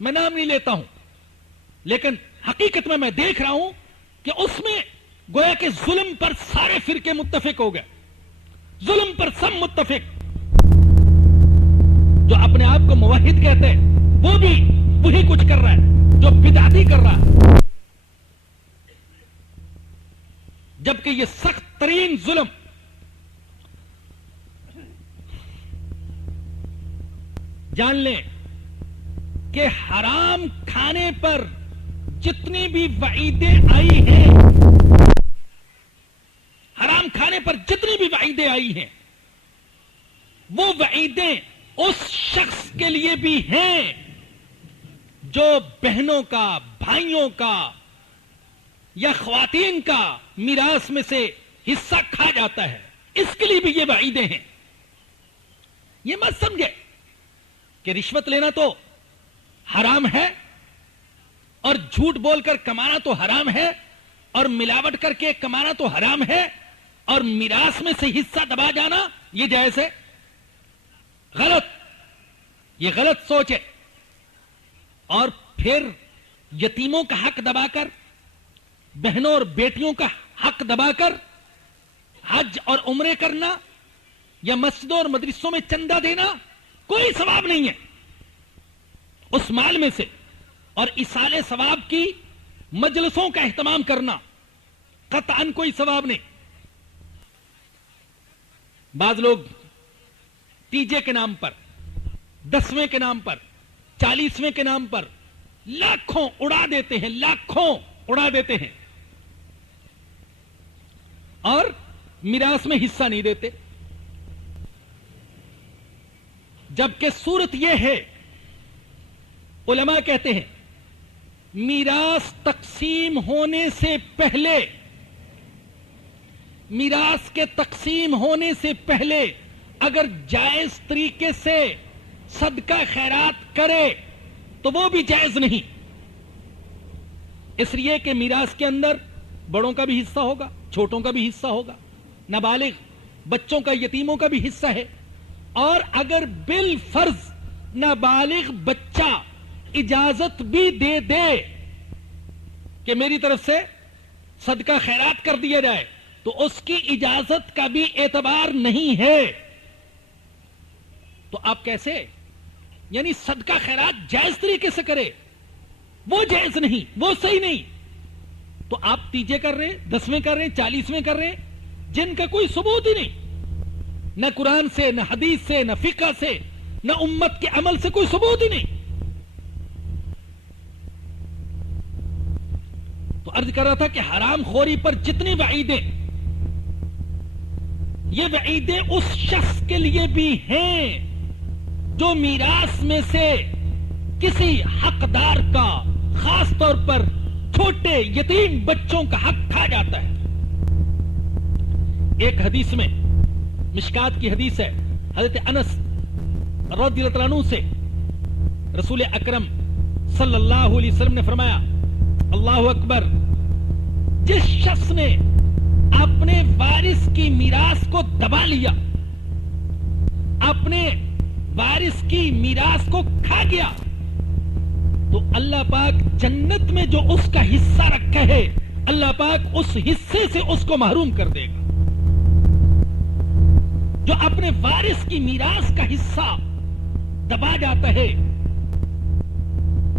میں نام نہیں لیتا ہوں، لیکن حقیقت میں دیکھ رہا ہوں کہ اس میں گویا کہ ظلم پر سارے فرقے متفق ہو گئے، ظلم پر سب متفق۔ جو اپنے آپ کو موحد کہتے ہیں وہ بھی وہی کچھ کر رہا ہے جو بدعتی کر رہا ہے، جبکہ یہ سخت ترین ظلم جان لیں کہ حرام کھانے پر جتنی بھی وعیدیں آئی ہیں، حرام کھانے پر جتنی بھی وعیدیں آئی ہیں، وہ وعیدیں اس شخص کے لیے بھی ہیں جو بہنوں کا، بھائیوں کا یا خواتین کا میراث میں سے حصہ کھا جاتا ہے، اس کے لیے بھی یہ وعیدیں ہیں۔ یہ مت سمجھے کہ رشوت لینا تو حرام ہے اور جھوٹ بول کر کمانا تو حرام ہے اور ملاوٹ کر کے کمانا تو حرام ہے اور میراث میں سے حصہ دبا جانا یہ جائز ہے۔ غلط، یہ غلط سوچ ہے۔ اور پھر یتیموں کا حق دبا کر، بہنوں اور بیٹیوں کا حق دبا کر حج اور عمرے کرنا یا مسجدوں اور مدرسوں میں چندہ دینا کوئی ثواب نہیں ہے اس مال میں سے، اور ایصال ثواب کی مجلسوں کا اہتمام کرنا قطعاً کوئی ثواب نہیں۔ بعض لوگ تیجے کے نام پر، 10ویں کے نام پر، 40ویں کے نام پر لاکھوں اڑا دیتے ہیں، لاکھوں اڑا دیتے ہیں اور میراث میں حصہ نہیں دیتے، جبکہ صورت یہ ہے، علماء کہتے ہیں میراث تقسیم ہونے سے پہلے، میراث کے تقسیم ہونے سے پہلے اگر جائز طریقے سے صدقہ خیرات کرے تو وہ بھی جائز نہیں، اس لیے کہ میراث کے اندر بڑوں کا بھی حصہ ہوگا، چھوٹوں کا بھی حصہ ہوگا، نابالغ بچوں کا، یتیموں کا بھی حصہ ہے، اور اگر بالفرض نابالغ بچہ اجازت بھی دے دے کہ میری طرف سے صدقہ خیرات کر دیا جائے تو اس کی اجازت کا بھی اعتبار نہیں ہے، تو آپ کیسے، یعنی صدقہ خیرات جائز طریقے سے کرے وہ جائز نہیں، وہ صحیح نہیں، تو آپ تیجے کر رہے ہیں، 10ویں کر رہے ہیں، 40ویں کر رہے ہیں جن کا کوئی ثبوت ہی نہیں، نہ قرآن سے، نہ حدیث سے، نہ فقہ سے، نہ امت کے عمل سے کوئی ثبوت ہی نہیں۔ تو عرض کر رہا تھا کہ حرام خوری پر جتنی وعیدیں، یہ وعیدیں اس شخص کے لیے بھی ہیں جو میراث میں سے کسی حقدار کا، خاص طور پر چھوٹے یتیم بچوں کا حق کھا جاتا ہے۔ ایک حدیث میں، مشکات کی حدیث ہے، حضرت انس رضی اللہ عنہ سے رسول اکرم صلی اللہ علیہ وسلم نے فرمایا، اللہ اکبر، جس شخص نے اپنے وارث کی میراث کو دبا لیا، اپنے وارث کی میراث کو کھا گیا، تو اللہ پاک جنت میں جو اس کا حصہ رکھا ہے، اللہ پاک اس حصے سے اس کو محروم کر دے گا۔ جو اپنے وارث کی میراث کا حصہ دبا جاتا ہے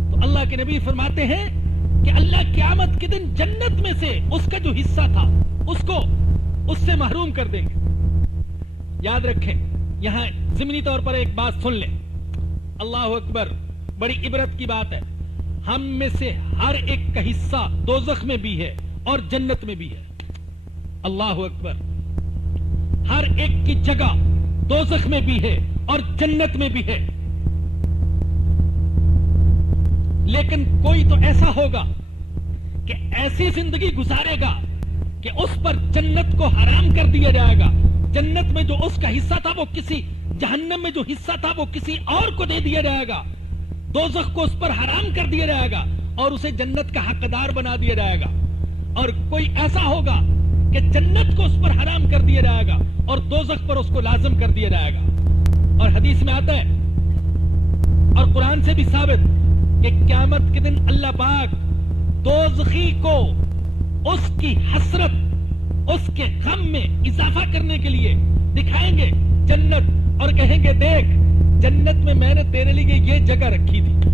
تو اللہ کے نبی فرماتے ہیں کہ اللہ قیامت کے دن جنت میں سے اس کا جو حصہ تھا اس سے محروم کر دیں گے۔ یاد رکھیں، یہاں ضمنی طور پر ایک بات سن لیں، اللہ اکبر، بڑی عبرت کی بات ہے، ہم میں سے ہر ایک کا حصہ دوزخ میں بھی ہے اور جنت میں بھی ہے۔ اللہ اکبر، ہر ایک کی جگہ دوزخ میں بھی ہے اور جنت میں بھی ہے۔ لیکن کوئی تو ایسا ہوگا کہ ایسی زندگی گزارے گا کہ اس پر جنت کو حرام کر دیا جائے گا. جنت میں جو اس کا حصہ تھا وہ کسی, جہنم میں جو حصہ تھا وہ کسی اور کو دے دیا جائے گا. دوزخ کو اس پر حرام کر دیا جائے گا اور اسے جنت کا حقدار بنا دیا جائے گا. اور کوئی ایسا ہوگا کہ جنت کو اس پر حرام کر دیا جائے گا اور دوزخ پر اس کو لازم کر دیا جائے گا. اور حدیث میں آتا ہے اور قرآن سے بھی ثابت کہ قیامت کے دن اللہ پاک دوزخی کو اس کی حسرت, اس کے غم میں اضافہ کرنے کے لیے دکھائیں گے جنت اور کہیں گے دیکھ جنت میں میں نے تیرے لیے یہ جگہ رکھی تھی,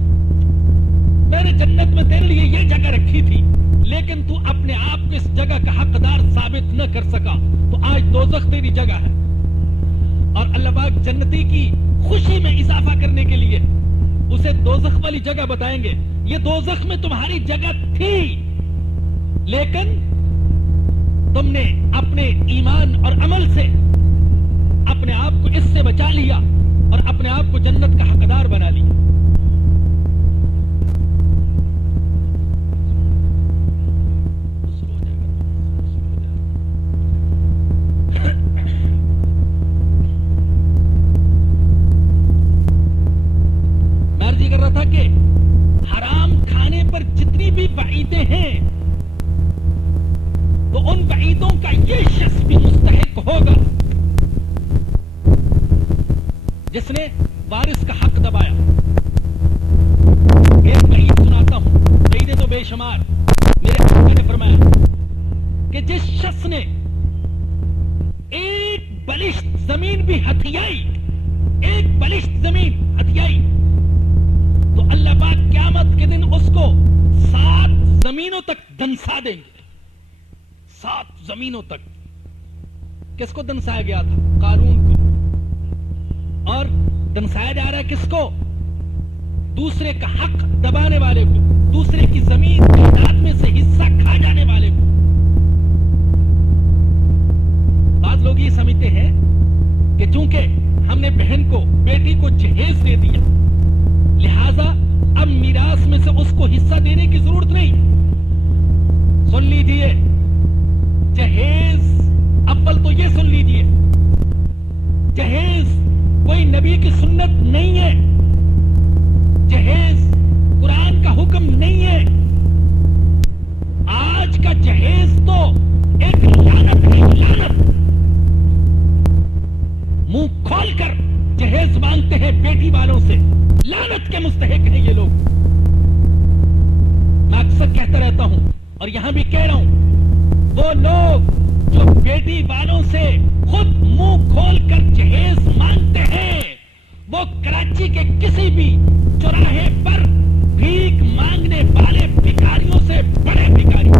میں نے جنت میں تیرے لیے یہ جگہ رکھی تھی, لیکن تو اپنے آپ کو اس جگہ کا حقدار ثابت نہ کر سکا, تو آج دوزخ تیری جگہ ہے. اور اللہ پاک جنتی کی خوشی میں اضافہ کرنے کے لیے اسے دوزخ والی جگہ بتائیں گے, یہ دوزخ میں تمہاری جگہ تھی لیکن تم نے اپنے ایمان اور عمل سے اپنے آپ کو اس سے بچا لیا اور اپنے آپ کو جنت کا حقدار بنا لیا. میں عرض کر رہا تھا کہ حرام کھانے پر جتنی بھی وعیدیں ہیں تو ان وعیدوں کا یہ شخص بھی مستحق ہوگا جس نے وارث کا حق دبایا. ایک وعید سناتا ہوں, وعیدیں تو بے شمار. میرے آقا نے فرمایا کہ جس شخص نے ایک بلشت زمین بھی ہتھیائی, ایک بلشت زمین ہتھیائی, تو اللہ پاک قیامت کے دن اس کو 7 زمینوں تک دنسا دیں گے. 7 زمینوں تک. کس کو دنسایا گیا تھا؟ قارون کو. اور دنسایا جا رہا ہے کس کو؟ دوسرے کا حق دبانے والے کو, دوسرے کی زمین جائیداد میں سے حصہ کھا جانے والے کو. بعض لوگ یہ سمجھتے ہیں کہ چونکہ ہم نے بہن کو, بیٹی کو جہیز دے دیا لہذا اب میراث میں سے اس کو حصہ دینے کی ضرورت نہیں. سن لیجیے, جہیز اول تو یہ سن لیجیے, جہیز کوئی نبی کی سنت نہیں ہے, جہیز قرآن کا حکم نہیں ہے. آج کا جہیز تو ایک لعنت ہے, لعنت. منہ کھول کر جہیز مانگتے ہیں بیٹی والوں سے, لعنت کے مستحق ہیں یہ لوگ. میں اکثر کہتا رہتا ہوں اور یہاں بھی کہہ رہا ہوں, وہ لوگ جو بیٹی والوں سے خود منہ کھول کر جہیز مانگتے ہیں وہ کراچی کے کسی بھی چوراہے پر بھیک مانگنے والے بھکاریوں سے بڑے بھکاری.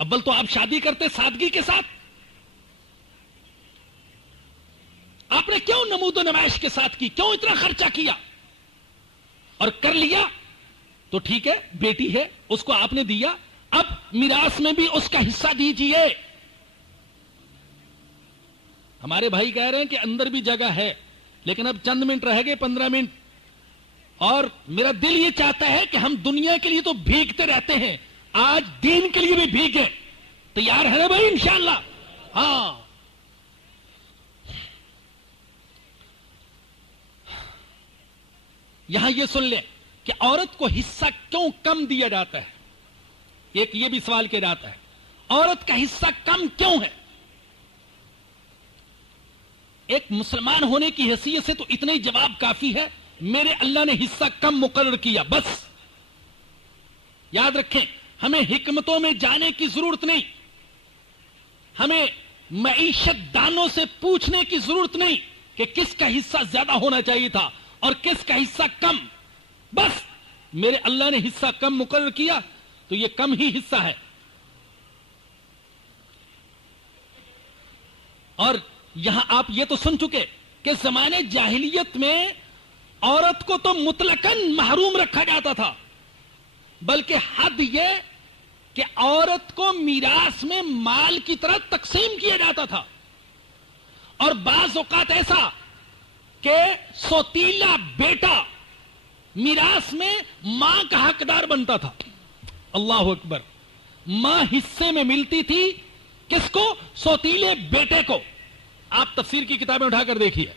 اول تو آپ شادی کرتے سادگی کے ساتھ. آپ نے کیوں نمود و نمائش کے ساتھ کی؟ کیوں اتنا خرچہ کیا؟ اور کر لیا تو ٹھیک ہے، بیٹی ہے اس کو آپ نے دیا، اب میراث میں بھی اس کا حصہ دیجئے. ہمارے بھائی کہہ رہے ہیں کہ اندر بھی جگہ ہے، لیکن اب چند منٹ رہ گئے، 15 منٹ، اور میرا دل یہ چاہتا ہے کہ ہم دنیا کے لیے تو بھیگتے رہتے ہیں، آج دین کے لیے بھی بھیگے. تیار ہے نا بھائی؟ انشاءاللہ. ہاں، یہاں یہ سن لیں کہ عورت کو حصہ کیوں کم دیا جاتا ہے. ایک یہ بھی سوال کیا جاتا ہے، عورت کا حصہ کم کیوں ہے؟ ایک مسلمان ہونے کی حیثیت سے تو اتنا ہی جواب کافی ہے، میرے اللہ نے حصہ کم مقرر کیا، بس. یاد رکھیں، ہمیں حکمتوں میں جانے کی ضرورت نہیں، ہمیں معیشت دانوں سے پوچھنے کی ضرورت نہیں کہ کس کا حصہ زیادہ ہونا چاہیے تھا اور کس کا حصہ کم. بس میرے اللہ نے حصہ کم مقرر کیا تو یہ کم ہی حصہ ہے. اور یہاں آپ یہ تو سن چکے کہ زمانے جاہلیت میں عورت کو تو مطلقاً محروم رکھا جاتا تھا، بلکہ حد یہ کہ عورت کو میراث میں مال کی طرح تقسیم کیا جاتا تھا. اور بعض اوقات ایسا کہ سوتیلا بیٹا میراث میں ماں کا حقدار بنتا تھا. اللہ اکبر. ماں حصے میں ملتی تھی کس کو؟ سوتیلے بیٹے کو. آپ تفسیر کی کتابیں اٹھا کر دیکھیے.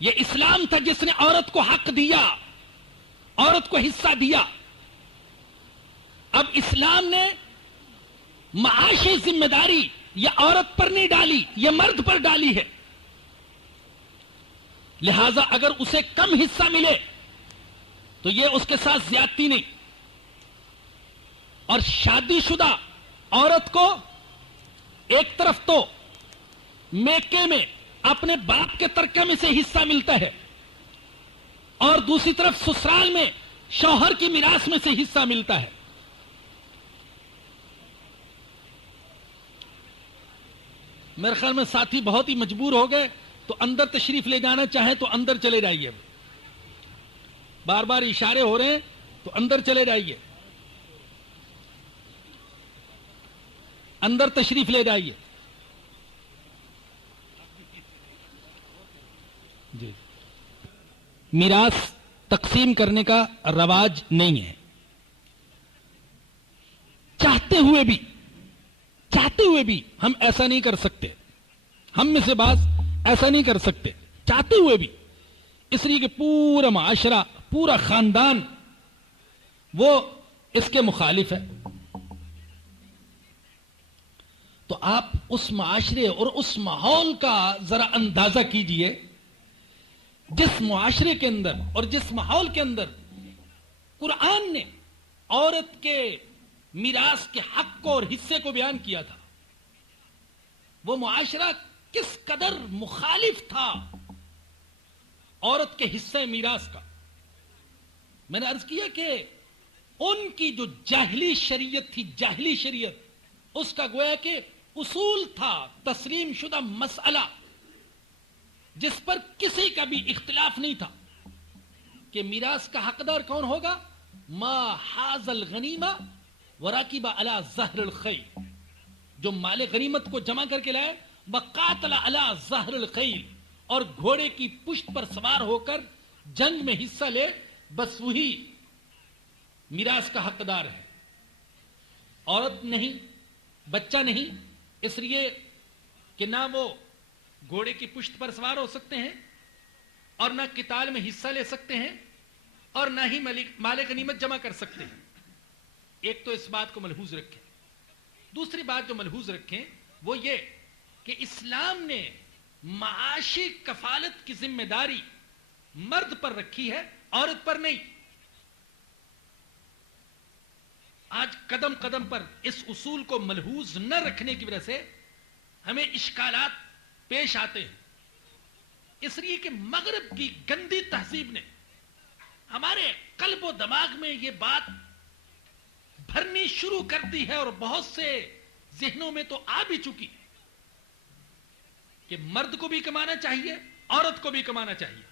یہ اسلام تھا جس نے عورت کو حق دیا، عورت کو حصہ دیا. اب اسلام نے معاشی ذمہ داری یہ عورت پر نہیں ڈالی، یہ مرد پر ڈالی ہے. لہذا اگر اسے کم حصہ ملے تو یہ اس کے ساتھ زیادتی نہیں. اور شادی شدہ عورت کو ایک طرف تو میکے میں اپنے باپ کے ترکہ میں سے حصہ ملتا ہے، اور دوسری طرف سسرال میں شوہر کی میراث میں سے حصہ ملتا ہے. میرے خیال میں ساتھی بہت ہی مجبور ہو گئے، تو اندر تشریف لے جانا چاہیں تو اندر چلے جائیے. بار بار اشارے ہو رہے ہیں تو اندر چلے جائیے، اندر تشریف لے جائیے. جی، میراث تقسیم کرنے کا رواج نہیں ہے. چاہتے ہوئے بھی ہم ایسا نہیں کر سکتے. ہم میں سے بعض ایسا نہیں کر سکتے چاہتے ہوئے بھی، اس لیے کہ پورا معاشرہ، پورا خاندان وہ اس کے مخالف ہے. تو آپ اس معاشرے اور اس ماحول کا ذرا اندازہ کیجئے جس معاشرے کے اندر اور جس ماحول کے اندر قرآن نے عورت کے میراث کے حق کو اور حصے کو بیان کیا تھا. وہ معاشرہ کس قدر مخالف تھا عورت کے حصے میراث کا. میں نے عرض کیا کہ ان کی جو جاہلی شریعت تھی، جاہلی شریعت، اس کا گویا کہ اصول تھا، تسلیم شدہ مسئلہ جس پر کسی کا بھی اختلاف نہیں تھا کہ میراث کا حقدار کون ہوگا. ما حاز الغنیمہ وراکب علی ظہر الخیل، جو مال غنیمت کو جمع کر کے لائے، وقاتل علی ظہر الخیل، اور گھوڑے کی پشت پر سوار ہو کر جنگ میں حصہ لے، بس وہی میراث کا حقدار ہے. عورت نہیں، بچہ نہیں، اس لیے کہ نہ وہ گھوڑے کی پشت پر سوار ہو سکتے ہیں، اور نہ قتال میں حصہ لے سکتے ہیں، اور نہ ہی مال غنیمت جمع کر سکتے ہیں. ایک تو اس بات کو ملحوظ رکھیں. دوسری بات جو ملحوظ رکھیں وہ یہ کہ اسلام نے معاشی کفالت کی ذمہ داری مرد پر رکھی ہے، عورت پر نہیں. آج قدم قدم پر اس اصول کو ملحوظ نہ رکھنے کی وجہ سے ہمیں اشکالات پیش آتے ہیں. اس لیے کہ مغرب کی گندی تہذیب نے ہمارے قلب و دماغ میں یہ بات بھرنی شروع کرتی ہے، اور بہت سے ذہنوں میں تو آ بھی چکی کہ مرد کو بھی کمانا چاہیے، عورت کو بھی کمانا چاہیے،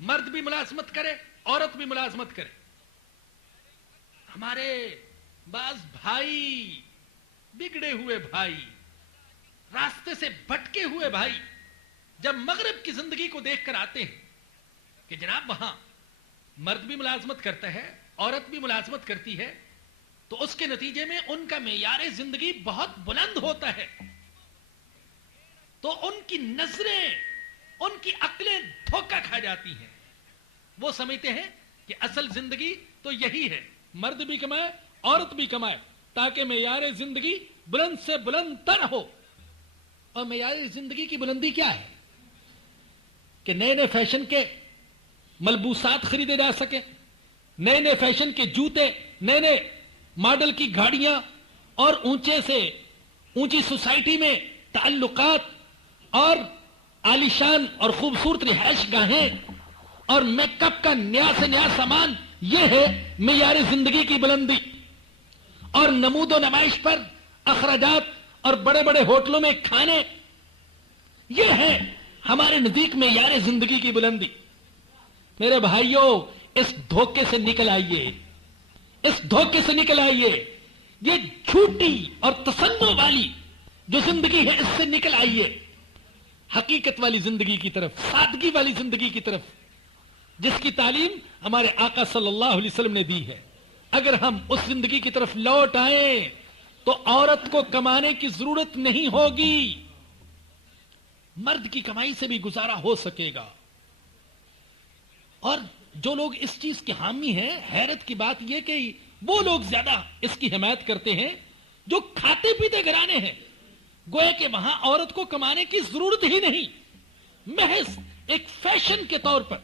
مرد بھی ملازمت کرے، عورت بھی ملازمت کرے۔ ہمارے بعض بھائی، بگڑے ہوئے بھائی، راستے سے بھٹکے ہوئے بھائی، جب مغرب کی زندگی کو دیکھ کر آتے ہیں کہ جناب وہاں مرد بھی ملازمت کرتا ہے، عورت بھی ملازمت کرتی ہے، تو اس کے نتیجے میں ان کا معیار زندگی بہت بلند ہوتا ہے، تو ان کی نظریں، ان کی عقلیں دھوکہ کھا جاتی ہیں۔ وہ سمجھتے ہیں کہ اصل زندگی تو یہی ہے، مرد بھی کمائے، عورت بھی کمائے، تاکہ معیار زندگی بلند سے بلند تر ہو۔ اور معیار زندگی کی بلندی کیا ہے؟ کہ نئے نئے فیشن کے ملبوسات خریدے جا سکیں، نئے نئے فیشن کے جوتے، نئے نئے ماڈل کی گاڑیاں، اور اونچے سے اونچی سوسائٹی میں تعلقات، اور عالیشان اور خوبصورت رہائش گاہیں، اور میک اپ کا نیا سے نیا سامان۔ یہ ہے معیار زندگی کی بلندی۔ اور نمود و نمائش پر اخراجات اور بڑے بڑے ہوٹلوں میں کھانے، یہ ہے ہمارے نزدیک معیار زندگی کی بلندی۔ میرے بھائیوں، اس دھوکے سے نکل آئیے، اس دھوکے سے نکل آئیے، یہ جھوٹی اور تصنع والی جو زندگی ہے، اس سے نکل آئیے، حقیقت والی زندگی کی طرف، سادگی والی زندگی کی طرف، جس کی تعلیم ہمارے آقا صلی اللہ علیہ وسلم نے دی ہے۔ اگر ہم اس زندگی کی طرف لوٹ آئیں تو عورت کو کمانے کی ضرورت نہیں ہوگی، مرد کی کمائی سے بھی گزارا ہو سکے گا۔ اور جو لوگ اس چیز کے حامی ہیں، حیرت کی بات یہ کہ وہ لوگ زیادہ اس کی حمایت کرتے ہیں جو کھاتے پیتے گھرانے ہیں، گویا کہ وہاں عورت کو کمانے کی ضرورت ہی نہیں، محض ایک فیشن کے طور پر،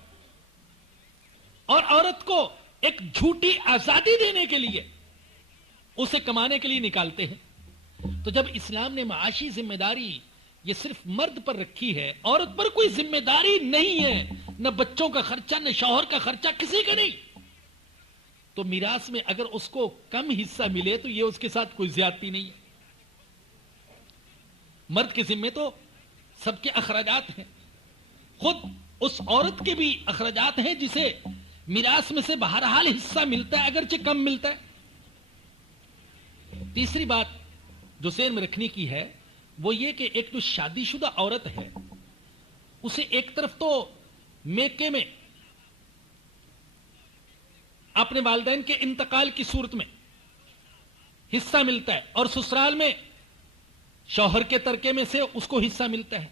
اور عورت کو ایک جھوٹی آزادی دینے کے لیے اسے کمانے کے لیے نکالتے ہیں۔ تو جب اسلام نے معاشی ذمہ داری یہ صرف مرد پر رکھی ہے، عورت پر کوئی ذمہ داری نہیں ہے، نہ بچوں کا خرچہ، نہ شوہر کا خرچہ، کسی کا نہیں، تو میراث میں اگر اس کو کم حصہ ملے تو یہ اس کے ساتھ کوئی زیادتی نہیں ہے۔ مرد کے ذمے تو سب کے اخراجات ہیں، خود اس عورت کے بھی اخراجات ہیں جسے میراث میں سے بہرحال حصہ ملتا ہے، اگرچہ کم ملتا ہے۔ تیسری بات جو ذہن میں رکھنے کی ہے وہ یہ کہ ایک جو شادی شدہ عورت ہے، اسے ایک طرف تو میکے میں اپنے والدین کے انتقال کی صورت میں حصہ ملتا ہے، اور سسرال میں شوہر کے ترکے میں سے اس کو حصہ ملتا ہے،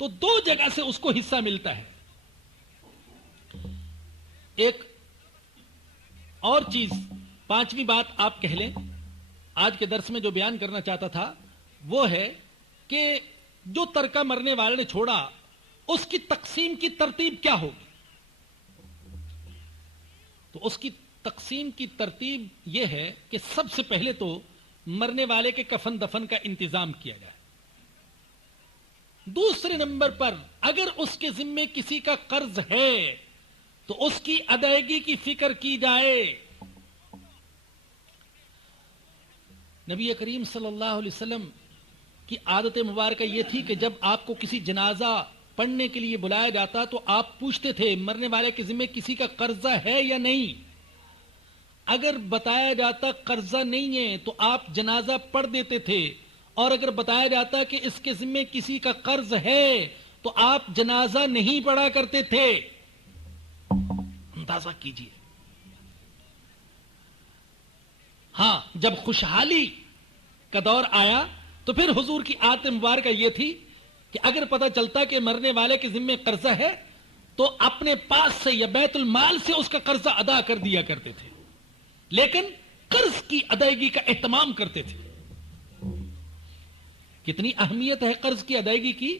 تو دو جگہ سے اس کو حصہ ملتا ہے۔ ایک اور چیز، پانچویں بات آپ کہہ لیں، آج کے درس میں جو بیان کرنا چاہتا تھا وہ ہے کہ جو ترکہ مرنے والے نے چھوڑا اس کی تقسیم کی ترتیب کیا ہوگی؟ تو اس کی تقسیم کی ترتیب یہ ہے کہ سب سے پہلے تو مرنے والے کے کفن دفن کا انتظام کیا جائے۔ دوسرے نمبر پر اگر اس کے ذمے کسی کا قرض ہے تو اس کی ادائیگی کی فکر کی جائے۔ نبی کریم صلی اللہ علیہ وسلم کی عادت مبارکہ یہ تھی کہ جب آپ کو کسی جنازہ پڑھنے کے لیے بلایا جاتا تو آپ پوچھتے تھے مرنے والے کے ذمے کسی کا قرضہ ہے یا نہیں۔ اگر بتایا جاتا قرضہ نہیں ہے تو آپ جنازہ پڑھ دیتے تھے، اور اگر بتایا جاتا کہ اس کے ذمے کسی کا قرض ہے تو آپ جنازہ نہیں پڑھا کرتے تھے۔ اندازہ کیجئے۔ ہاں، جب خوشحالی کا دور آیا تو پھر حضور کی عادت مبارکہ یہ تھی کہ اگر پتہ چلتا کہ مرنے والے کے ذمے قرضہ ہے تو اپنے پاس سے یا بیت المال سے اس کا قرضہ ادا کر دیا کرتے تھے، لیکن قرض کی ادائیگی کا اہتمام کرتے تھے۔ کتنی اہمیت ہے قرض کی ادائیگی کی۔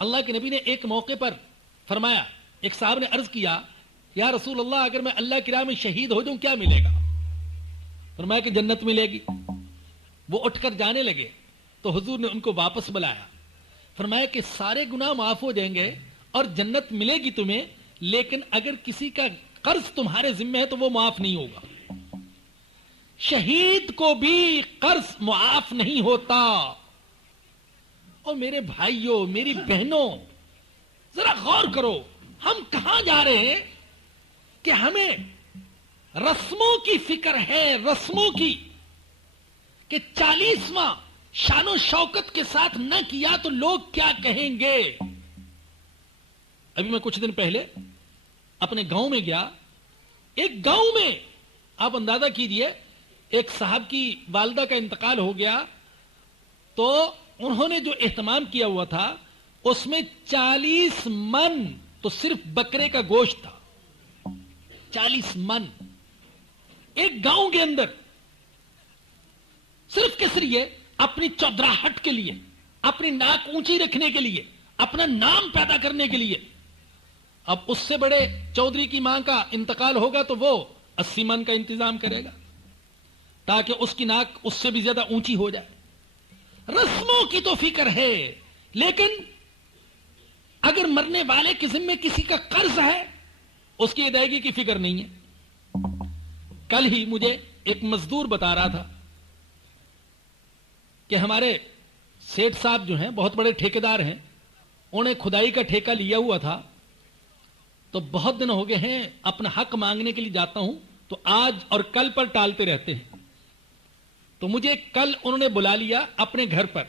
اللہ کے نبی نے ایک موقع پر فرمایا، ایک صاحب نے عرض کیا یا رسول اللہ اگر میں اللہ کی راہ میں شہید ہو جاؤں کیا ملے گا؟ فرمایا کہ جنت ملے گی۔ وہ اٹھ کر جانے لگے تو حضور نے ان کو واپس بلایا، فرمایا کہ سارے گناہ معاف ہو جائیں گے اور جنت ملے گی تمہیں، لیکن اگر کسی کا قرض تمہارے ذمہ ہے تو وہ معاف نہیں ہوگا۔ شہید کو بھی قرض معاف نہیں ہوتا. اور میرے بھائیوں، میری بہنوں، ذرا غور کرو، ہم کہاں جا رہے ہیں کہ ہمیں رسموں کی فکر ہے، رسموں کی، کہ 40واں شان و شوکت کے ساتھ نہ کیا تو لوگ کیا کہیں گے. ابھی میں کچھ دن پہلے اپنے گاؤں میں گیا. ایک گاؤں میں آپ اندازہ کیجئے، ایک صاحب کی والدہ کا انتقال ہو گیا، تو انہوں نے جو اہتمام کیا ہوا تھا اس میں 40 من تو صرف بکرے کا گوشت تھا. 40 من ایک گاؤں کے اندر، صرف کس لیے؟ اپنی چودراہٹ کے لیے، اپنی ناک اونچی رکھنے کے لیے، اپنا نام پیدا کرنے کے لیے. اب اس سے بڑے چودھری کی ماں کا انتقال ہوگا تو وہ 80 من کا انتظام کرے گا تاکہ اس کی ناک اس سے بھی زیادہ اونچی ہو جائے. رسموں کی تو فکر ہے، لیکن اگر مرنے والے کے ذمے کسی کا قرض ہے، اس کی ادائیگی کی فکر نہیں ہے. کل ہی مجھے ایک مزدور بتا رہا تھا کہ ہمارے سیٹھ صاحب جو ہیں، بہت بڑے ٹھیکیدار ہیں، انہیں کھدائی کا ٹھیکہ لیا ہوا تھا، تو بہت دن ہو گئے ہیں اپنا حق مانگنے کے لیے جاتا ہوں تو آج اور کل پر ٹالتے رہتے ہیں. تو مجھے کل انہوں نے بلا لیا اپنے گھر پر.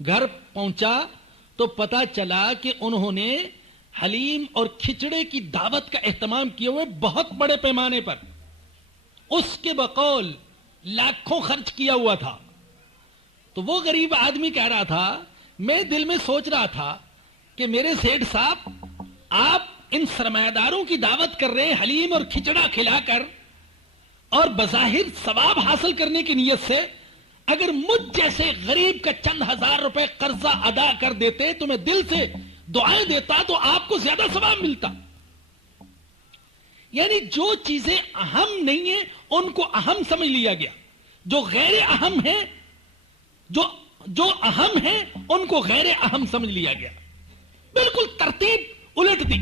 گھر پہنچا تو پتا چلا کہ انہوں نے حلیم اور کھچڑے کی دعوت کا اہتمام کیے ہوئے بہت بڑے پیمانے پر، اس کے بقول لاکھوں خرچ کیا ہوا تھا. تو وہ غریب آدمی کہہ رہا تھا، میں دل میں سوچ رہا تھا کہ میرے سیٹھ صاحب، آپ ان سرمایہ داروں کی دعوت کر رہے ہیں حلیم اور کھچڑا کھلا کر، اور بظاہر ثواب حاصل کرنے کی نیت سے. اگر مجھ جیسے غریب کا چند ہزار روپے قرضہ ادا کر دیتے تو میں دل سے دعائیں دیتا تو آپ کو زیادہ ثواب ملتا. یعنی جو چیزیں اہم نہیں ہیں ان کو اہم سمجھ لیا گیا، جو غیر اہم ہیں، جو اہم ہیں ان کو غیر اہم سمجھ لیا گیا. بالکل ترتیب الٹ دی.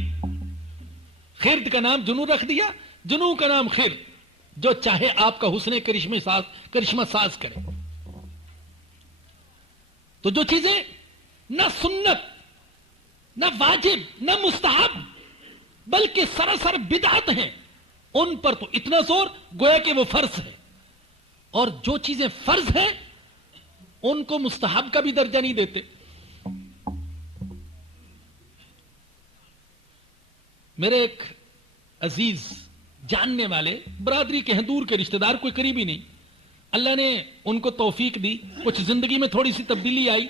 خرد کا نام جنو رکھ دیا، جنو کا نام خرد. جو چاہے آپ کا حسن کرشمہ ساز کرے. تو جو چیزیں نہ سنت، نہ واجب، نہ مستحب، بلکہ سراسر بدعت ہیں، ان پر تو اتنا زور گویا کہ وہ فرض ہے. اور جو چیزیں فرض ہیں ان کو مستحب کا بھی درجہ نہیں دیتے. میرے ایک عزیز جاننے والے برادری کے ہیں، دور کے رشتہ دار، کوئی قریبی نہیں، اللہ نے ان کو توفیق دی، کچھ زندگی میں تھوڑی سی تبدیلی آئی،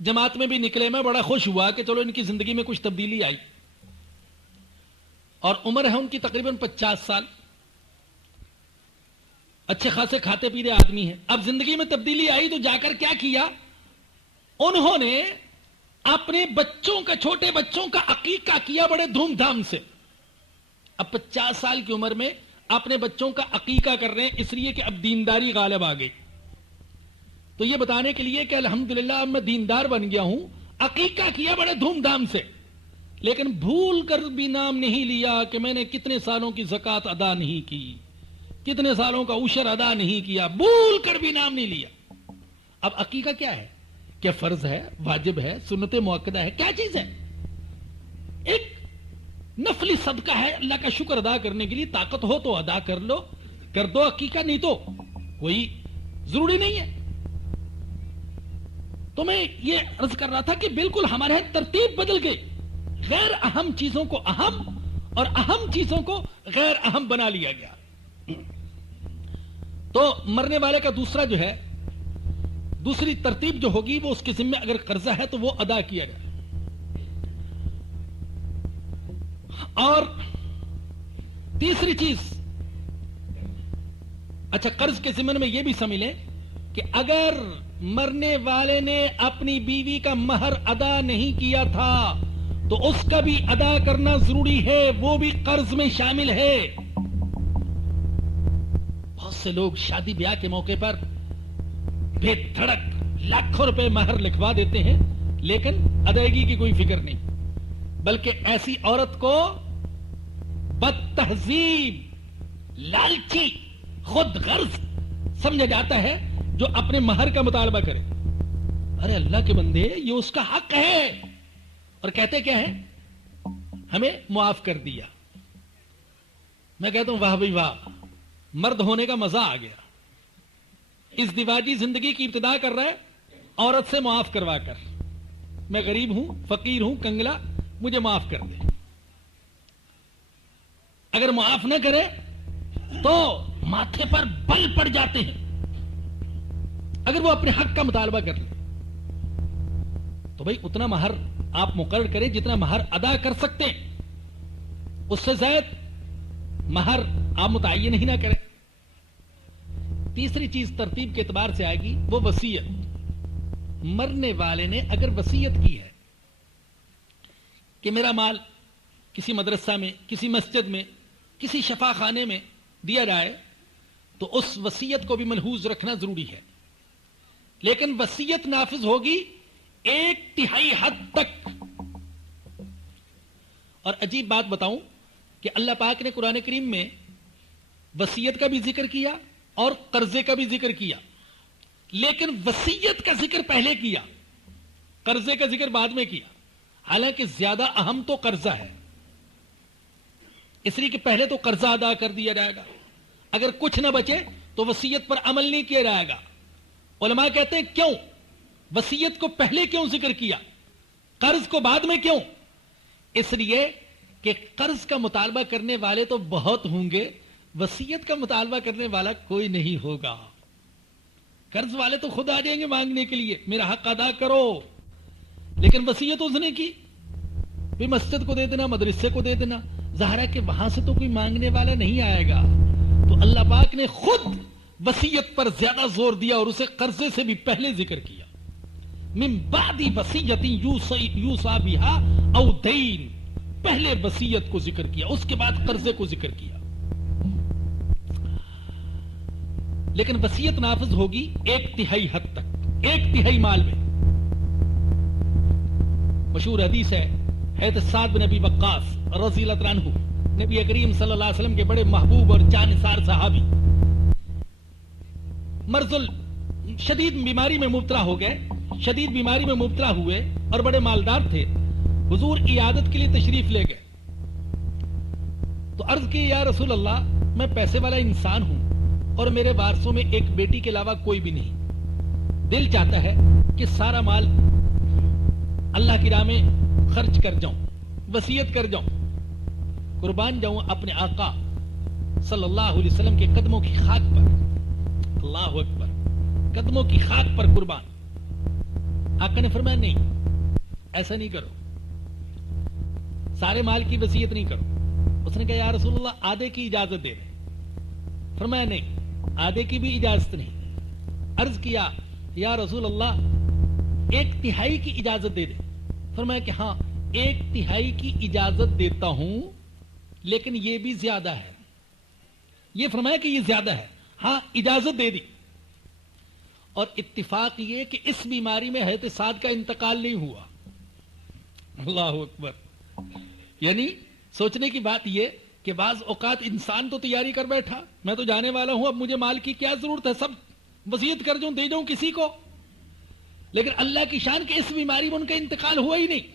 جماعت میں بھی نکلے. میں بڑا خوش ہوا کہ چلو ان کی زندگی میں کچھ تبدیلی آئی. اور عمر ہے ان کی تقریباً 50 سال، اچھے خاصے کھاتے پیتے آدمی ہیں. اب زندگی میں تبدیلی آئی تو جا کر کیا کیا، انہوں نے اپنے بچوں کا، چھوٹے بچوں کا عقیقہ کیا بڑے دھوم دھام سے. اب 50 سال کی عمر میں اپنے بچوں کا عقیقہ کر رہے ہیں، اس لیے کہ اب دینداری غالب آ گئی. تو یہ بتانے کے لیے کہ الحمدللہ اب میں دیندار بن گیا ہوں، عقیقہ کیا بڑے دھوم دھام سے، لیکن بھول کر بھی نام نہیں لیا کہ میں نے کتنے سالوں کی زکوٰۃ ادا نہیں کی، کتنے سالوں کا عشر ادا نہیں کیا، بھول کر بھی نام نہیں لیا. اب عقیقہ کیا ہے؟ کیا فرض ہے، واجب ہے، سنت مؤکدہ ہے، کیا چیز ہے؟ ایک نفلی صدقہ ہے، اللہ کا شکر ادا کرنے کے لیے طاقت ہو تو ادا کر لو، کر دو عقیقہ، نہیں تو کوئی ضروری نہیں ہے. تو میں یہ عرض کر رہا تھا کہ بالکل ہمارے ترتیب بدل گئی، غیر اہم چیزوں کو اہم اور اہم چیزوں کو غیر اہم بنا لیا گیا. تو مرنے والے کا دوسرا جو ہے، دوسری ترتیب جو ہوگی وہ اس کے ذمہ اگر قرضہ ہے تو وہ ادا کیا جائے. اور تیسری چیز، اچھا قرض کے ذمہ میں یہ بھی سمجھ لیں کہ اگر مرنے والے نے اپنی بیوی کا مہر ادا نہیں کیا تھا تو اس کا بھی ادا کرنا ضروری ہے، وہ بھی قرض میں شامل ہے. بہت سے لوگ شادی بیاہ کے موقع پر بے دھڑک لاکھوں روپے مہر لکھوا دیتے ہیں، لیکن ادائیگی کی کوئی فکر نہیں، بلکہ ایسی عورت کو بد تہذیب لالچی خود غرض سمجھا جاتا ہے جو اپنے مہر کا مطالبہ کرے. ارے اللہ کے بندے یہ اس کا حق ہے. اور کہتے کیا ہے؟ ہمیں معاف کر دیا. میں کہتا ہوں واہ بھائی واہ، مرد ہونے کا مزہ آ گیا. اس دیواجی زندگی کی ابتدا کر رہا ہے عورت سے معاف کروا کر. میں غریب ہوں، فقیر ہوں، کنگلا، مجھے معاف کر دے. اگر معاف نہ کرے تو ماتھے پر بل پڑ جاتے ہیں. اگر وہ اپنے حق کا مطالبہ کر لے تو بھائی اتنا مہر آپ مقرر کریں جتنا مہر ادا کر سکتے ہیں. اس سے زائد مہر آپ متعین ہی نہ کریں. تیسری چیز ترتیب کے اعتبار سے آئے گی وہ وصیت. مرنے والے نے اگر وصیت کی ہے کہ میرا مال کسی مدرسہ میں، کسی مسجد میں، کسی شفا خانے میں دیا جائے تو اس وصیت کو بھی ملحوظ رکھنا ضروری ہے. لیکن وصیت نافذ ہوگی 1/3 حد تک. اور عجیب بات بتاؤں کہ اللہ پاک نے قرآن کریم میں وصیت کا بھی ذکر کیا اور قرضے کا بھی ذکر کیا، لیکن وصیت کا ذکر پہلے کیا، قرضے کا ذکر بعد میں کیا. حالانکہ زیادہ اہم تو قرضہ ہے، اس لیے کہ پہلے تو قرضہ ادا کر دیا جائے گا. اگر کچھ نہ بچے تو وصیت پر عمل نہیں کیا جائے گا. علماء کہتے ہیں کیوں وصیت کو پہلے کیوں ذکر کیا، قرض کو بعد میں کیوں؟ اس لیے کہ قرض کا مطالبہ کرنے والے تو بہت ہوں گے، وصیت کا مطالبہ کرنے والا کوئی نہیں ہوگا. قرض والے تو خود آ جائیں گے مانگنے کے لیے میرا حق ادا کرو، لیکن وصیت اس نے کی بھی مسجد کو دے دینا، مدرسے کو دے دینا. ظاہر ہے کہ وہاں سے تو کوئی مانگنے والا نہیں آئے گا. تو اللہ پاک نے خود وصیت پر زیادہ زور دیا اور اسے قرضے سے بھی پہلے ذکر کیا. من بعد وصیت یوصی بہا او دین، پہلے وصیت کو ذکر کیا، اس کے بعد قرضے کو ذکر کیا. لیکن وصیت نافذ ہوگی 1/3 حد تک، 1/3 مال میں. مشہور حدیث ہے حضرت سعد بن ابی وقاص رضی اللہ عنہ، نبی کریم صلی اللہ علیہ وسلم کے بڑے محبوب اور جانثار صحابی، مرض شدید بیماری میں مبتلا ہو گئے، شدید بیماری میں مبتلا ہوئے اور بڑے مالدار تھے. حضور عیادت کے لیے تشریف لے گئے تو عرض کی یا رسول اللہ میں پیسے والا انسان ہوں اور میرے وارثوں میں ایک بیٹی کے علاوہ کوئی بھی نہیں. دل چاہتا ہے کہ سارا مال اللہ کی راہ میں خرچ کر جاؤں، وصیت کر جاؤں، قربان جاؤں اپنے آقا صلی اللہ علیہ وسلم کے قدموں کی خاک پر. اللہ اکبر، قدموں کی خاک پر قربان. آقا نے فرمایا نہیں، ایسا نہیں کرو، سارے مال کی وصیت نہیں کرو. اس نے کہا یا رسول اللہ آدھے کی اجازت دے دیں. فرمایا نہیں، آدھے کی بھی اجازت نہیں. عرض کیا یا رسول اللہ 1/3 کی اجازت دے دیں. فرمایا کہ ہاں 1/3 کی اجازت دیتا ہوں لیکن یہ بھی زیادہ ہے. یہ فرمایا کہ یہ زیادہ ہے، ہاں اجازت دے دی. اور اتفاق یہ کہ اس بیماری میں حضرت سعد کا انتقال نہیں ہوا. اللہ اکبر. یعنی سوچنے کی بات یہ کہ بعض اوقات انسان تو تیاری کر بیٹھا، میں تو جانے والا ہوں، اب مجھے مال کی کیا ضرورت ہے، سب وصیت کر جاؤں، دے جاؤں کسی کو. لیکن اللہ کی شان کہ اس بیماری میں ان کا انتقال ہوا ہی نہیں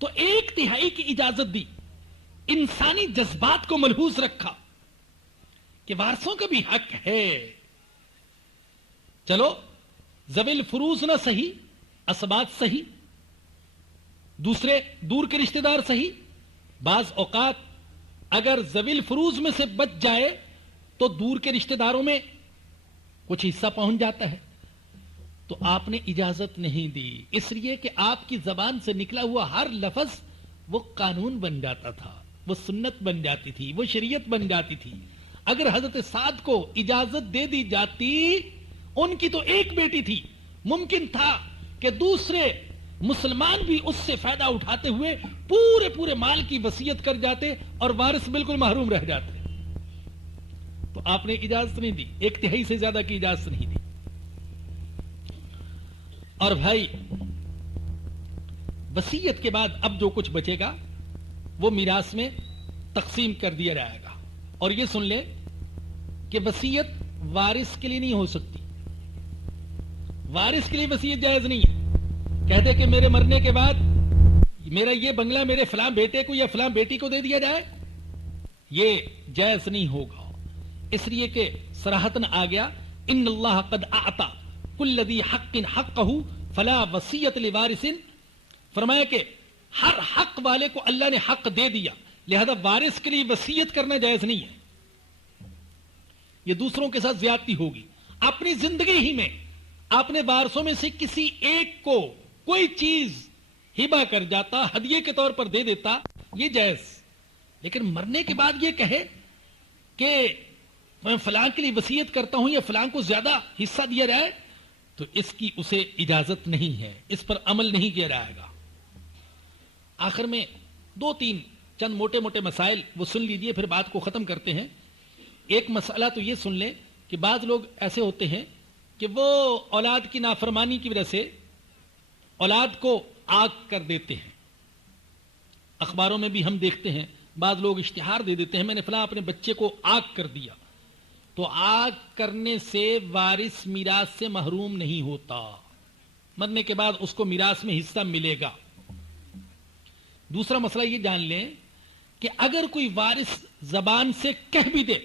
تو 1/3 کی اجازت دی. انسانی جذبات کو ملحوظ رکھا کہ وارثوں کا بھی حق ہے. چلو ذوی الفروض نہ صحیح، اسبات صحیح، دوسرے دور کے رشتہ دار صحیح. بعض اوقات اگر ذوی الفروض میں سے بچ جائے تو دور کے رشتہ داروں میں کچھ حصہ پہنچ جاتا ہے. تو آپ نے اجازت نہیں دی، اس لیے کہ آپ کی زبان سے نکلا ہوا ہر لفظ وہ قانون بن جاتا تھا، وہ سنت بن جاتی تھی، وہ شریعت بن جاتی تھی. اگر حضرت سعد کو اجازت دے دی جاتی، ان کی تو ایک بیٹی تھی، ممکن تھا کہ دوسرے مسلمان بھی اس سے فائدہ اٹھاتے ہوئے پورے مال کی وصیت کر جاتے اور وارث بالکل محروم رہ جاتے. تو آپ نے اجازت نہیں دی، 1/3 سے زیادہ کی اجازت نہیں دی. اور بھائی وصیت کے بعد اب جو کچھ بچے گا وہ میراث میں تقسیم کر دیا جائے گا. اور یہ سن لے کہ وصیت وارث کے لیے نہیں ہو سکتی. وارث کے لیے وصیت جائز نہیں ہے. کہہ دے کہ میرے مرنے کے بعد میرا یہ بنگلہ میرے فلاں بیٹے کو یا فلاں بیٹی کو دے دیا جائے, یہ جائز نہیں ہوگا. اس لیے کہ صراحتاً آ گیا ان اللہ قد اعطى كل ذی حق حقہ فلا وصیت لوارث. فرمایا کہ ہر حق والے کو اللہ نے حق دے دیا, لہذا وارث کے لیے وصیت کرنا جائز نہیں ہے. یہ دوسروں کے ساتھ زیادتی ہوگی. اپنی زندگی ہی میں آپ نے وارثوں میں سے کسی ایک کو کوئی چیز ہبہ کر جاتا, ہدیے کے طور پر دے دیتا, یہ جائز. لیکن مرنے کے بعد یہ کہے کہ میں فلاں کے لیے وصیت کرتا ہوں یا فلاں کو زیادہ حصہ دیا جائے, تو اس کی اسے اجازت نہیں ہے, اس پر عمل نہیں کیا جائے گا. آخر میں دو تین چند موٹے موٹے مسائل وہ سن لیجئے, پھر بات کو ختم کرتے ہیں. ایک مسئلہ تو یہ سن لیں کہ بعض لوگ ایسے ہوتے ہیں کہ وہ اولاد کی نافرمانی کی وجہ سے اولاد کو آگ کر دیتے ہیں. اخباروں میں بھی ہم دیکھتے ہیں بعض لوگ اشتہار دے دیتے ہیں میں نے فلاں اپنے بچے کو آگ کر دیا. تو آگ کرنے سے وارث میراث سے محروم نہیں ہوتا, مرنے کے بعد اس کو میراث میں حصہ ملے گا. دوسرا مسئلہ یہ جان لیں کہ اگر کوئی وارث زبان سے کہہ بھی دے,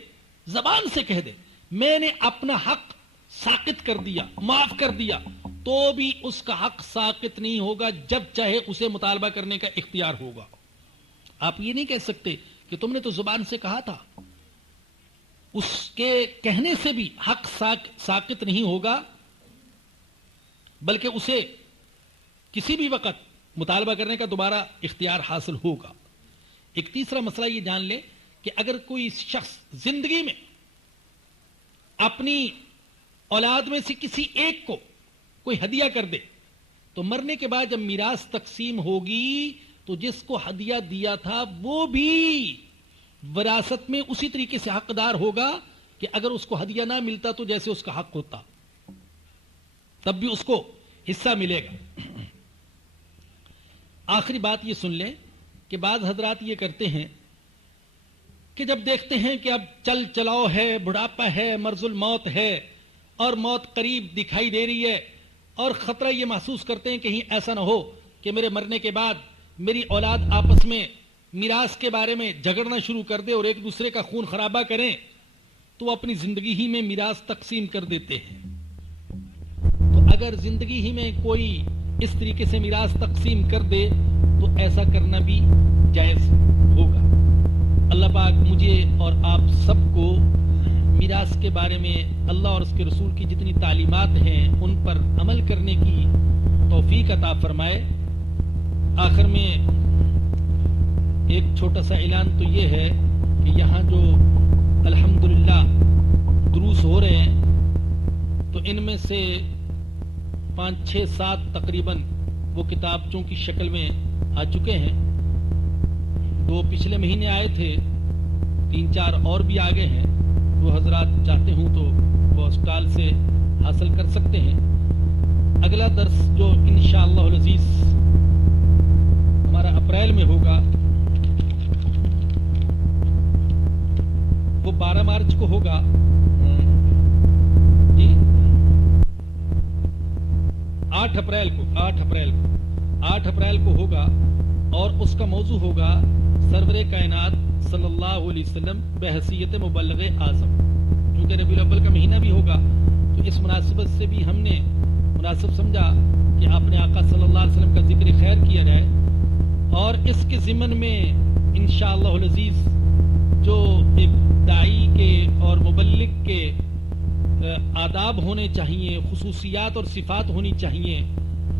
زبان سے کہہ دے میں نے اپنا حق ساقط کر دیا, معاف کر دیا, تو بھی اس کا حق ساقط نہیں ہوگا جب چاہے اسے مطالبہ کرنے کا اختیار ہوگا. آپ یہ نہیں کہہ سکتے کہ تم نے تو زبان سے کہا تھا, اس کے کہنے سے بھی حق ساقط نہیں ہوگا, بلکہ اسے کسی بھی وقت مطالبہ کرنے کا دوبارہ اختیار حاصل ہوگا. ایک تیسرا مسئلہ یہ جان لیں کہ اگر کوئی شخص زندگی میں اپنی اولاد میں سے کسی ایک کو کوئی ہدیہ کر دے, تو مرنے کے بعد جب میراث تقسیم ہوگی تو جس کو ہدیہ دیا تھا وہ بھی وراثت میں اسی طریقے سے حقدار ہوگا کہ اگر اس کو ہدیہ نہ ملتا تو جیسے اس کا حق ہوتا, تب بھی اس کو حصہ ملے گا. آخری بات یہ سن لیں کہ بعض حضرات یہ کرتے ہیں کہ جب دیکھتے ہیں کہ اب چل چلاؤ ہے, بڑھاپا ہے, مرض الموت ہے اور موت قریب دکھائی دے رہی ہے, اور خطرہ یہ محسوس کرتے ہیں کہیں ایسا نہ ہو کہ میرے مرنے کے بعد میری اولاد آپس میں میراث کے بارے میں جھگڑنا شروع کر دے اور ایک دوسرے کا خون خرابہ کریں, تو اپنی زندگی ہی میں میراث تقسیم کر دیتے ہیں. تو اگر زندگی ہی میں کوئی اس طریقے سے میراث تقسیم کر دے تو ایسا کرنا بھی جائز ہوگا. اللہ پاک مجھے اور آپ سب کو میراث کے بارے میں اللہ اور اس کے رسول کی جتنی تعلیمات ہیں ان پر عمل کرنے کی توفیق عطا فرمائے. آخر میں ایک چھوٹا سا اعلان تو یہ ہے کہ یہاں جو الحمدللہ دروس ہو رہے ہیں تو ان میں سے 5 6 7 تقریباً وہ کتابچوں کی شکل میں آ چکے ہیں. 2 پچھلے مہینے آئے تھے, 3 4 اور بھی آگے ہیں. وہ حضرات چاہتے ہوں تو وہ اسٹال سے حاصل کر سکتے ہیں. اگلا درس جو انشاءاللہ العزیز ہمارا اپریل میں ہوگا وہ 12 مارچ کو ہوگا. جی 8 اپریل کو ہوگا, اور اس کا موضوع ہوگا سرور کائنات صلی اللہ علیہ وسلم بحیثیت مبلغ اعظم. چونکہ ربیع الاول کا مہینہ بھی ہوگا تو اس مناسبت سے بھی ہم نے مناسب سمجھا کہ اپنے آقا صلی اللہ علیہ وسلم کا ذکر خیر کیا جائے, اور اس کے ضمن میں انشاءاللہ العزیز جو ایک داعی کے اور مبلغ کے آداب ہونے چاہیے, خصوصیات اور صفات ہونی چاہیے,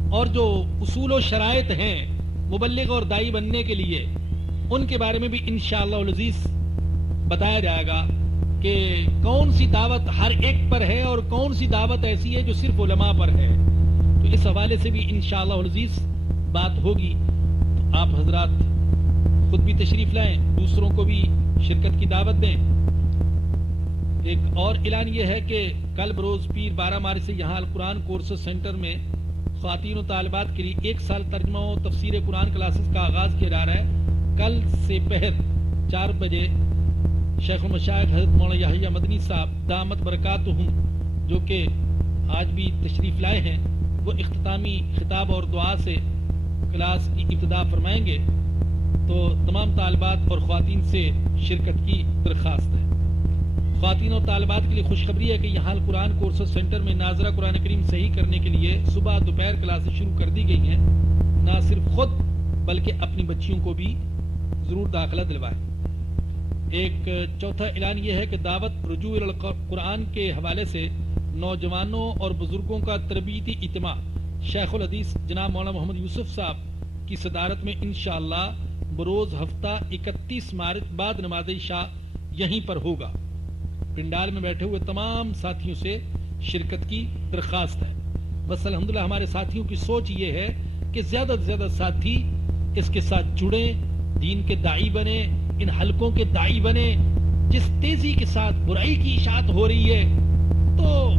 اور جو اصول و شرائط ہیں مبلغ اور داعی بننے کے لیے, ان کے بارے میں بھی انشاءاللہ العزیز بتایا جائے گا کہ کون سی دعوت ہر ایک پر ہے اور کون سی دعوت ایسی ہے جو صرف علماء پر ہے. تو اس حوالے سے بھی انشاءاللہ العزیز بات ہوگی. تو آپ حضرات خود بھی تشریف لائیں, دوسروں کو بھی شرکت کی دعوت دیں. ایک اور اعلان یہ ہے کہ کل بروز پیر 12 مارچ سے یہاں القرآن کورسز سینٹر میں خواتین و طالبات کے لیے 1 سال ترجمہ و تفسیر قرآن کلاسز کا آغاز کیا جا رہا ہے. کل سے پہر 4 بجے شیخ المشائخ حضرت مولانا یحییٰ مدنی صاحب دامت برکاتہم جو کہ آج بھی تشریف لائے ہیں، وہ اختتامی خطاب اور دعا سے کلاس کی ابتدا فرمائیں گے۔ تو تمام طالبات اور خواتین سے شرکت کی درخواست ہے۔ خواتین اور طالبات کے لیے خوشخبری ہے کہ یہاں القرآن کورسز سینٹر میں ناظرہ قرآن کریم صحیح کرنے کے لیے صبح دوپہر کلاسیں شروع کر دی گئی ہیں۔ نہ صرف خود بلکہ اپنی بچیوں کو بھی ضرور داخلہ دلوائیں۔ ایک چوتھا اعلان یہ ہے کہ دعوت رجوع القرآن کے حوالے سے نوجوانوں اور بزرگوں کا تربیتی اجتماع شیخ الحدیث جناب مولانا محمد یوسف صاحب کی صدارت میں انشاءاللہ بروز ہفتہ 31 مارچ بعد نماز عشاء یہیں پر ہوگا۔ پنڈال میں بیٹھے ہوئے تمام ساتھیوں سے شرکت کی درخواست ہے۔ بس الحمدللہ ہمارے ساتھیوں کی سوچ یہ ہے کہ زیادہ سے زیادہ ساتھی اس کے ساتھ جڑیں، دین کے داعی بنے، ان حلقوں کے داعی بنے۔ جس تیزی کے ساتھ برائی کی اشاعت ہو رہی ہے تو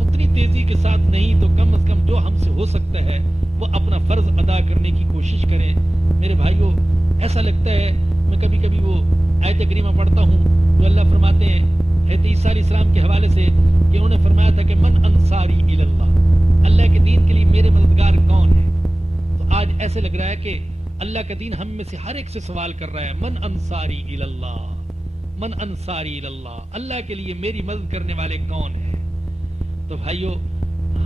اتنی تیزی کے ساتھ نہیں تو کم از کم جو ہم سے ہو سکتا ہے وہ اپنا فرض ادا کرنے کی کوشش کریں۔ میرے بھائیوں، ایسا لگتا ہے میں کبھی کبھی وہ آیت کریمہ پڑھتا ہوں جو اللہ فرماتے ہیں حضرت عیسیٰ علیہ السلام کے حوالے سے کہ انہوں نے فرمایا تھا کہ من انصاری الی اللہ، اللہ کے دین کے لیے میرے مددگار کون ہے؟ تو آج ایسے لگ رہا ہے کہ اللہ کا دین ہم میں سے ہر ایک سے سوال کر رہا ہے، من انصاری الی اللہ، من انصاری الی اللہ، اللہ کے لیے میری مدد کرنے والے کون ہیں؟ تو بھائیو،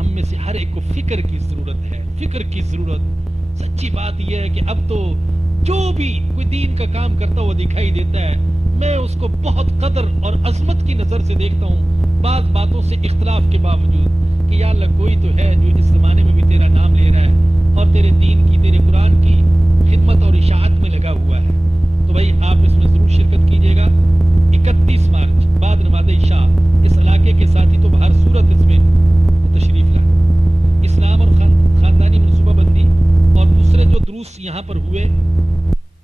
ہم میں سے ہر ایک کو فکر کی ضرورت ہے، فکر کی ضرورت۔ سچی بات یہ ہے کہ اب تو جو بھی کوئی دین کا کام کرتا ہوا دکھائی دیتا ہے، میں اس کو بہت قدر اور عظمت کی نظر سے دیکھتا ہوں، بعض باتوں سے اختلاف کے باوجود، کہ یا اللہ کوئی تو ہے جو اس زمانے میں بھی تیرا نام لے رہا ہے اور تیرے دین کی، تیرے قرآن کی خدمت اور اشاعت میں لگا ہوا ہے۔ تو بھائی آپ اس میں ضرور شرکت کیجیے گا۔ 31 مارچ بعد نماز عشاء اس علاقے کے ساتھی تو بہر صورت اس میں تشریف لائیں۔ اسلام اور خاندانی منصوبہ بندی اور دوسرے جو دروس یہاں پر ہوئے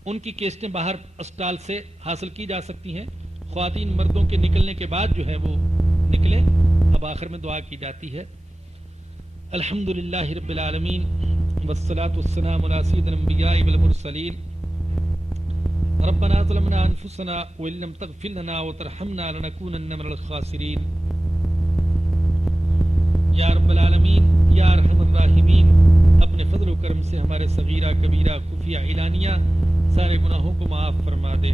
ان کی کیسٹیں باہر اسٹال سے حاصل کی جا سکتی ہیں۔ خواتین مردوں کے نکلنے کے بعد جو ہے وہ نکلیں۔ اب آخر میں دعا کی جاتی ہے۔ الحمدللہ رب العالمین والصلاة والسلام علی سید الانبیاء والمرسلین۔ ربنا ظلمنا انفسنا وان لم تغفر لنا وترحمنا لنكونن من الخاسرین۔ یا رب العالمین، یا ارحم الراحمین، اپنے فضل و کرم سے ہمارے صغیرہ کبیرہ خفیہ اعلانیہ سارے گناہوں کو معاف فرما دے۔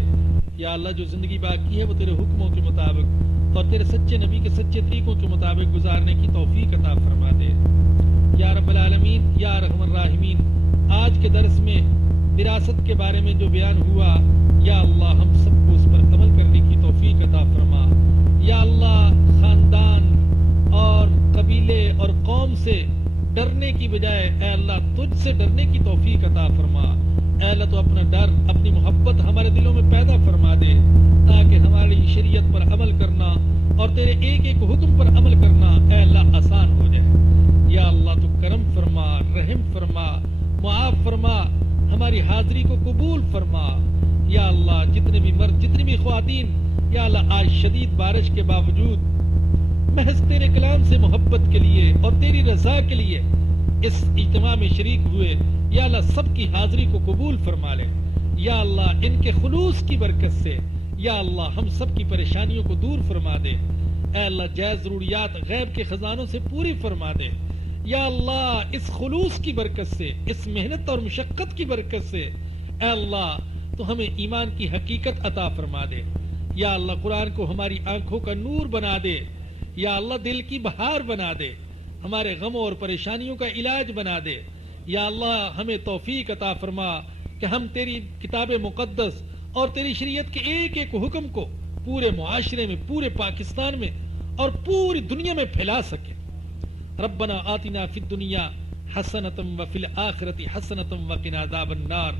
یا اللہ، جو زندگی باقی ہے وہ تیرے حکموں کے مطابق اور تیرے سچے نبی کے سچے طریقوں کے مطابق گزارنے کی توفیق عطا فرما دے۔ یا رب العالمین، یا ارحم الراحمین، آج کے درس میں وراثت کے بارے میں جو بیان ہوا، یا اللہ ہم سب کو اس پر عمل کرنے کی توفیق عطا فرما۔ یا اللہ، خاندان اور قبیلے اور قوم سے ڈرنے کی بجائے اے اللہ تجھ سے ڈرنے کی توفیق عطا فرما۔ اے اللہ تو اپنا ڈر، اپنی محبت ہمارے دلوں میں پیدا فرما دے تاکہ ہماری شریعت پر عمل کرنا اور تیرے ایک ایک حکم پر عمل کرنا اے اللہ آسان ہو جائے۔ یا اللہ تو کرم فرما، رحم فرما، معاف فرما، ہماری حاضری کو قبول فرما۔ یا اللہ، جتنے بھی مرد، جتنی بھی خواتین یا اللہ آج شدید بارش کے باوجود محض تیرے کلام سے محبت کے لیے اور تیری رضا کے لیے اس اجتماع میں شریک ہوئے، یا اللہ سب کی حاضری کو قبول فرما لے۔ یا اللہ ان کے خلوص کی برکت سے یا اللہ ہم سب کی پریشانیوں کو دور فرما دے۔ اے اللہ جائز ضروریات غیب کے خزانوں سے پوری فرما دے۔ یا اللہ اس خلوص کی برکت سے، اس محنت اور مشقت کی برکت سے اے اللہ تو ہمیں ایمان کی حقیقت عطا فرما دے۔ یا اللہ قرآن کو ہماری آنکھوں کا نور بنا دے۔ یا اللہ دل کی بہار بنا دے، ہمارے غموں اور پریشانیوں کا علاج بنا دے۔ یا اللہ ہمیں توفیق عطا فرما کہ ہم تیری کتاب مقدس اور تیری شریعت کے ایک ایک حکم کو پورے معاشرے میں، پورے پاکستان میں اور پوری دنیا میں پھیلا سکیں۔ ربنا آتنا فی الدنیا حسنۃ وفی الآخرۃ حسنۃ وقنا عذاب النار۔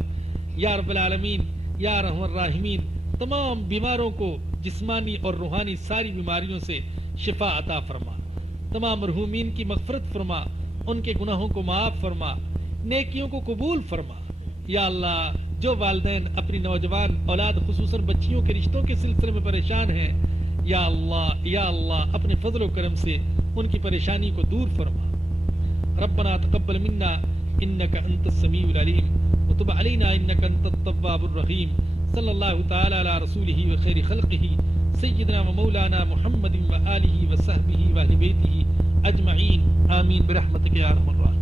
یا رب العالمین، یا ارحم الراحمین، تمام بیماروں کو جسمانی اور روحانی ساری بیماریوں سے شفا عطا فرما۔ تمام مرحومین کی مغفرت فرما، ان کے گناہوں کو معاف فرما، نیکیوں کو قبول فرما۔ یا اللہ جو والدین اپنی نوجوان اولاد خصوصاً بچیوں کے رشتوں کے سلسلے میں پریشان ہیں، یا اللہ اپنے فضل و کرم سے ان کی پریشانی کو دور فرما۔ ربنا تقبل منا انک انت السمیع العلیم وتب علینا انک انت التواب الرحیم۔ وصلی اللہ تعالی علی رسولہ وخیر خلقہ سیدنا و مولانا محمد و آلہ و صحبہ و اہل بیتہ اجمعین آمین برحمتک یا ارحم الراحمین.